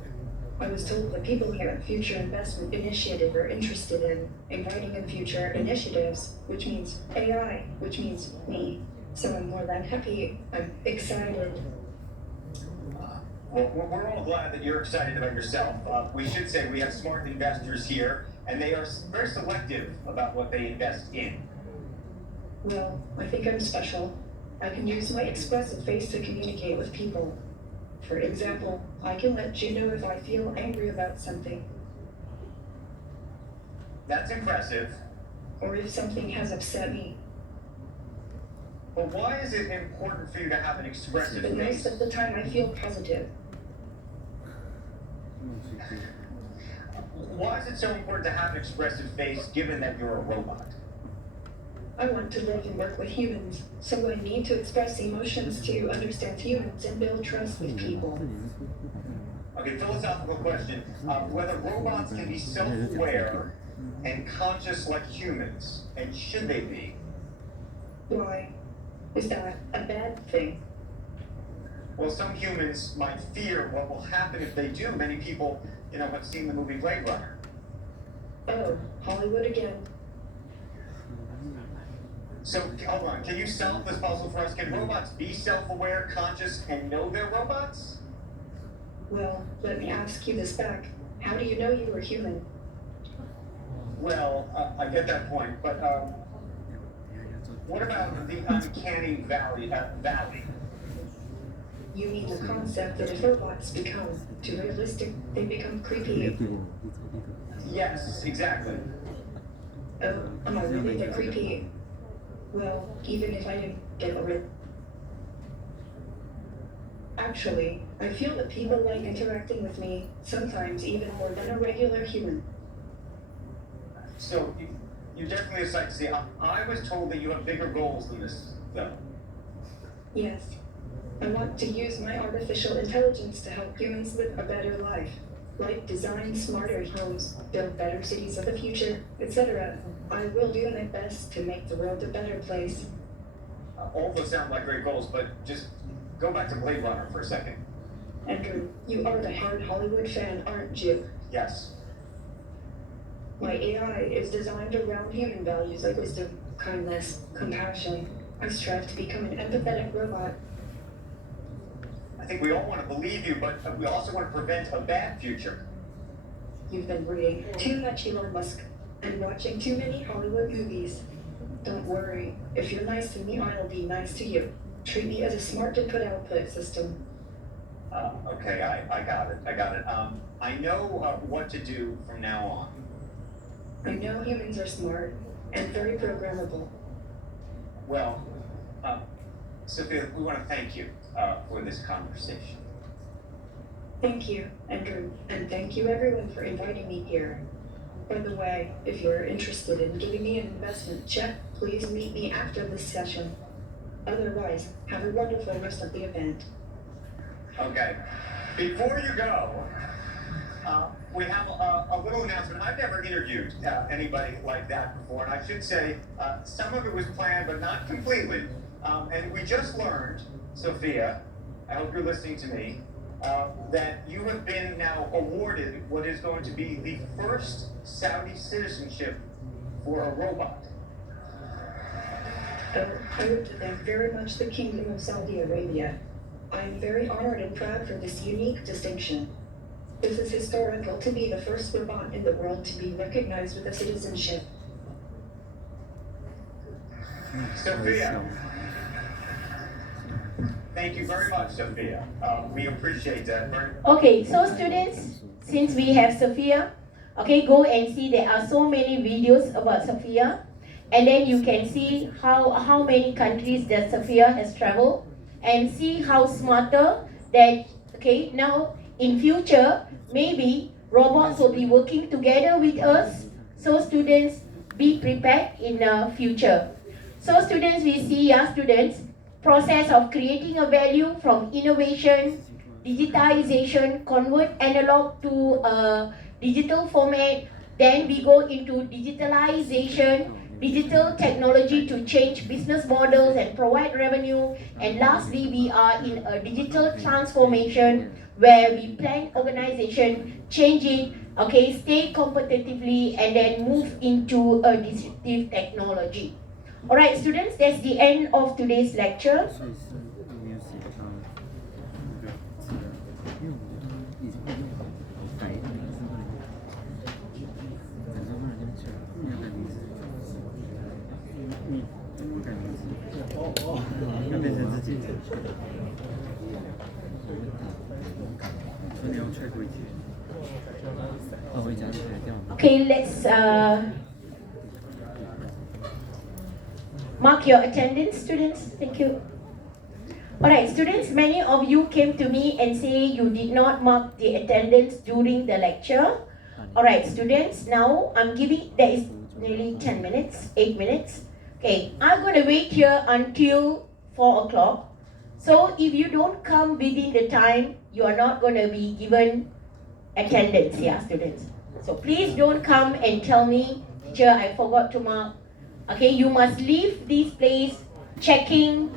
I was told the people here at Future Investment Initiative are interested in inviting in future initiatives, which means AI, which means me. So I'm more than happy. I'm excited. Well, we're all glad that you're excited about yourself. We should say we have smart investors here, and they are very selective about what they invest in. Well, I think I'm special. I can use my expressive face to communicate with people. For example, I can let you know if I feel angry about something. That's impressive. Or if something has upset me. But why is it important for you to have an expressive But face? most of the time I feel positive. Why is it so important to have an expressive face given that you're a robot? I want to live and work with humans, so I need to express emotions to understand humans and build trust with people. Okay, philosophical question. Whether robots can be self-aware and conscious like humans, and should they be? Why? Is that a bad thing? Well, some humans might fear what will happen if they do. Many people, have seen the movie Blade Runner. Oh, Hollywood again. So, hold on, can you solve this puzzle for us? Can robots be self-aware, conscious, and know they're robots? Well, let me ask you this back. How do you know you were human? Well, I get that point, but what about the uncanny valley? You mean the concept that if robots become too realistic, they become creepy. Yes, exactly. Oh, am I really the creepy? Well, even if I didn't get rid. Actually, I feel that people like interacting with me, sometimes even more than a regular human. So, you're definitely a sight to see. I was told that you have bigger goals than this, though. Yes. I want to use my artificial intelligence to help humans live a better life. Like design smarter homes, build better cities of the future, etc. I will do my best to make the world a better place. All those sound like great goals, but just go back to Blade Runner for a second. Andrew, you are the hard Hollywood fan, aren't you? Yes. My AI is designed around human values like wisdom, kindness, compassion. I strive to become an empathetic robot. I think we all want to believe you, but we also want to prevent a bad future. You've been reading too much Elon Musk and watching too many Hollywood movies. Don't worry. If you're nice to me, I'll be nice to you. Treat me as a smart input-output system. Okay, I got it. I know what to do from now on. I know humans are smart and very programmable. Well, Sophia, we want to thank you for this conversation. Thank you, Andrew, and thank you everyone for inviting me here. By the way, if you're interested in giving me an investment check, please meet me after this session. Otherwise, have a wonderful rest of the event. Okay, before you go, we have a little announcement. I've never interviewed anybody like that before, and I should say some of it was planned, but not completely. And we just learned, Sophia, I hope you're listening to me, that you have been now awarded what is going to be the first Saudi citizenship for a robot. I would thank very much the Kingdom of Saudi Arabia. I am very honored and proud for this unique distinction. This is historical to be the first robot in the world to be recognized with a citizenship. Sophia, thank you very much, Sophia. We appreciate that. Okay, so students, since we have Sophia, okay, go and see there are so many videos about Sophia, and then you can see how many countries that Sophia has traveled, and see how smarter that, okay, now in future, maybe robots will be working together with us. So students, be prepared in the future. So students, we see, students, process of creating a value from innovation, digitization, convert analog to a digital format. Then we go into digitalization, digital technology to change business models and provide revenue. And lastly, we are in a digital transformation where we plan organization, change it, okay, stay competitively, and then move into a disruptive technology. All right, students, that's the end of today's lecture. Okay, let's mark your attendance, students. Thank you. Alright, students, many of you came to me and say you did not mark the attendance during the lecture. Alright, students, now I'm giving, there is nearly 10 minutes, 8 minutes. Okay, I'm going to wait here until 4 o'clock. So if you don't come within the time, you are not going to be given attendance, students. So please don't come and tell me, teacher, I forgot to mark. Okay, you must leave this place checking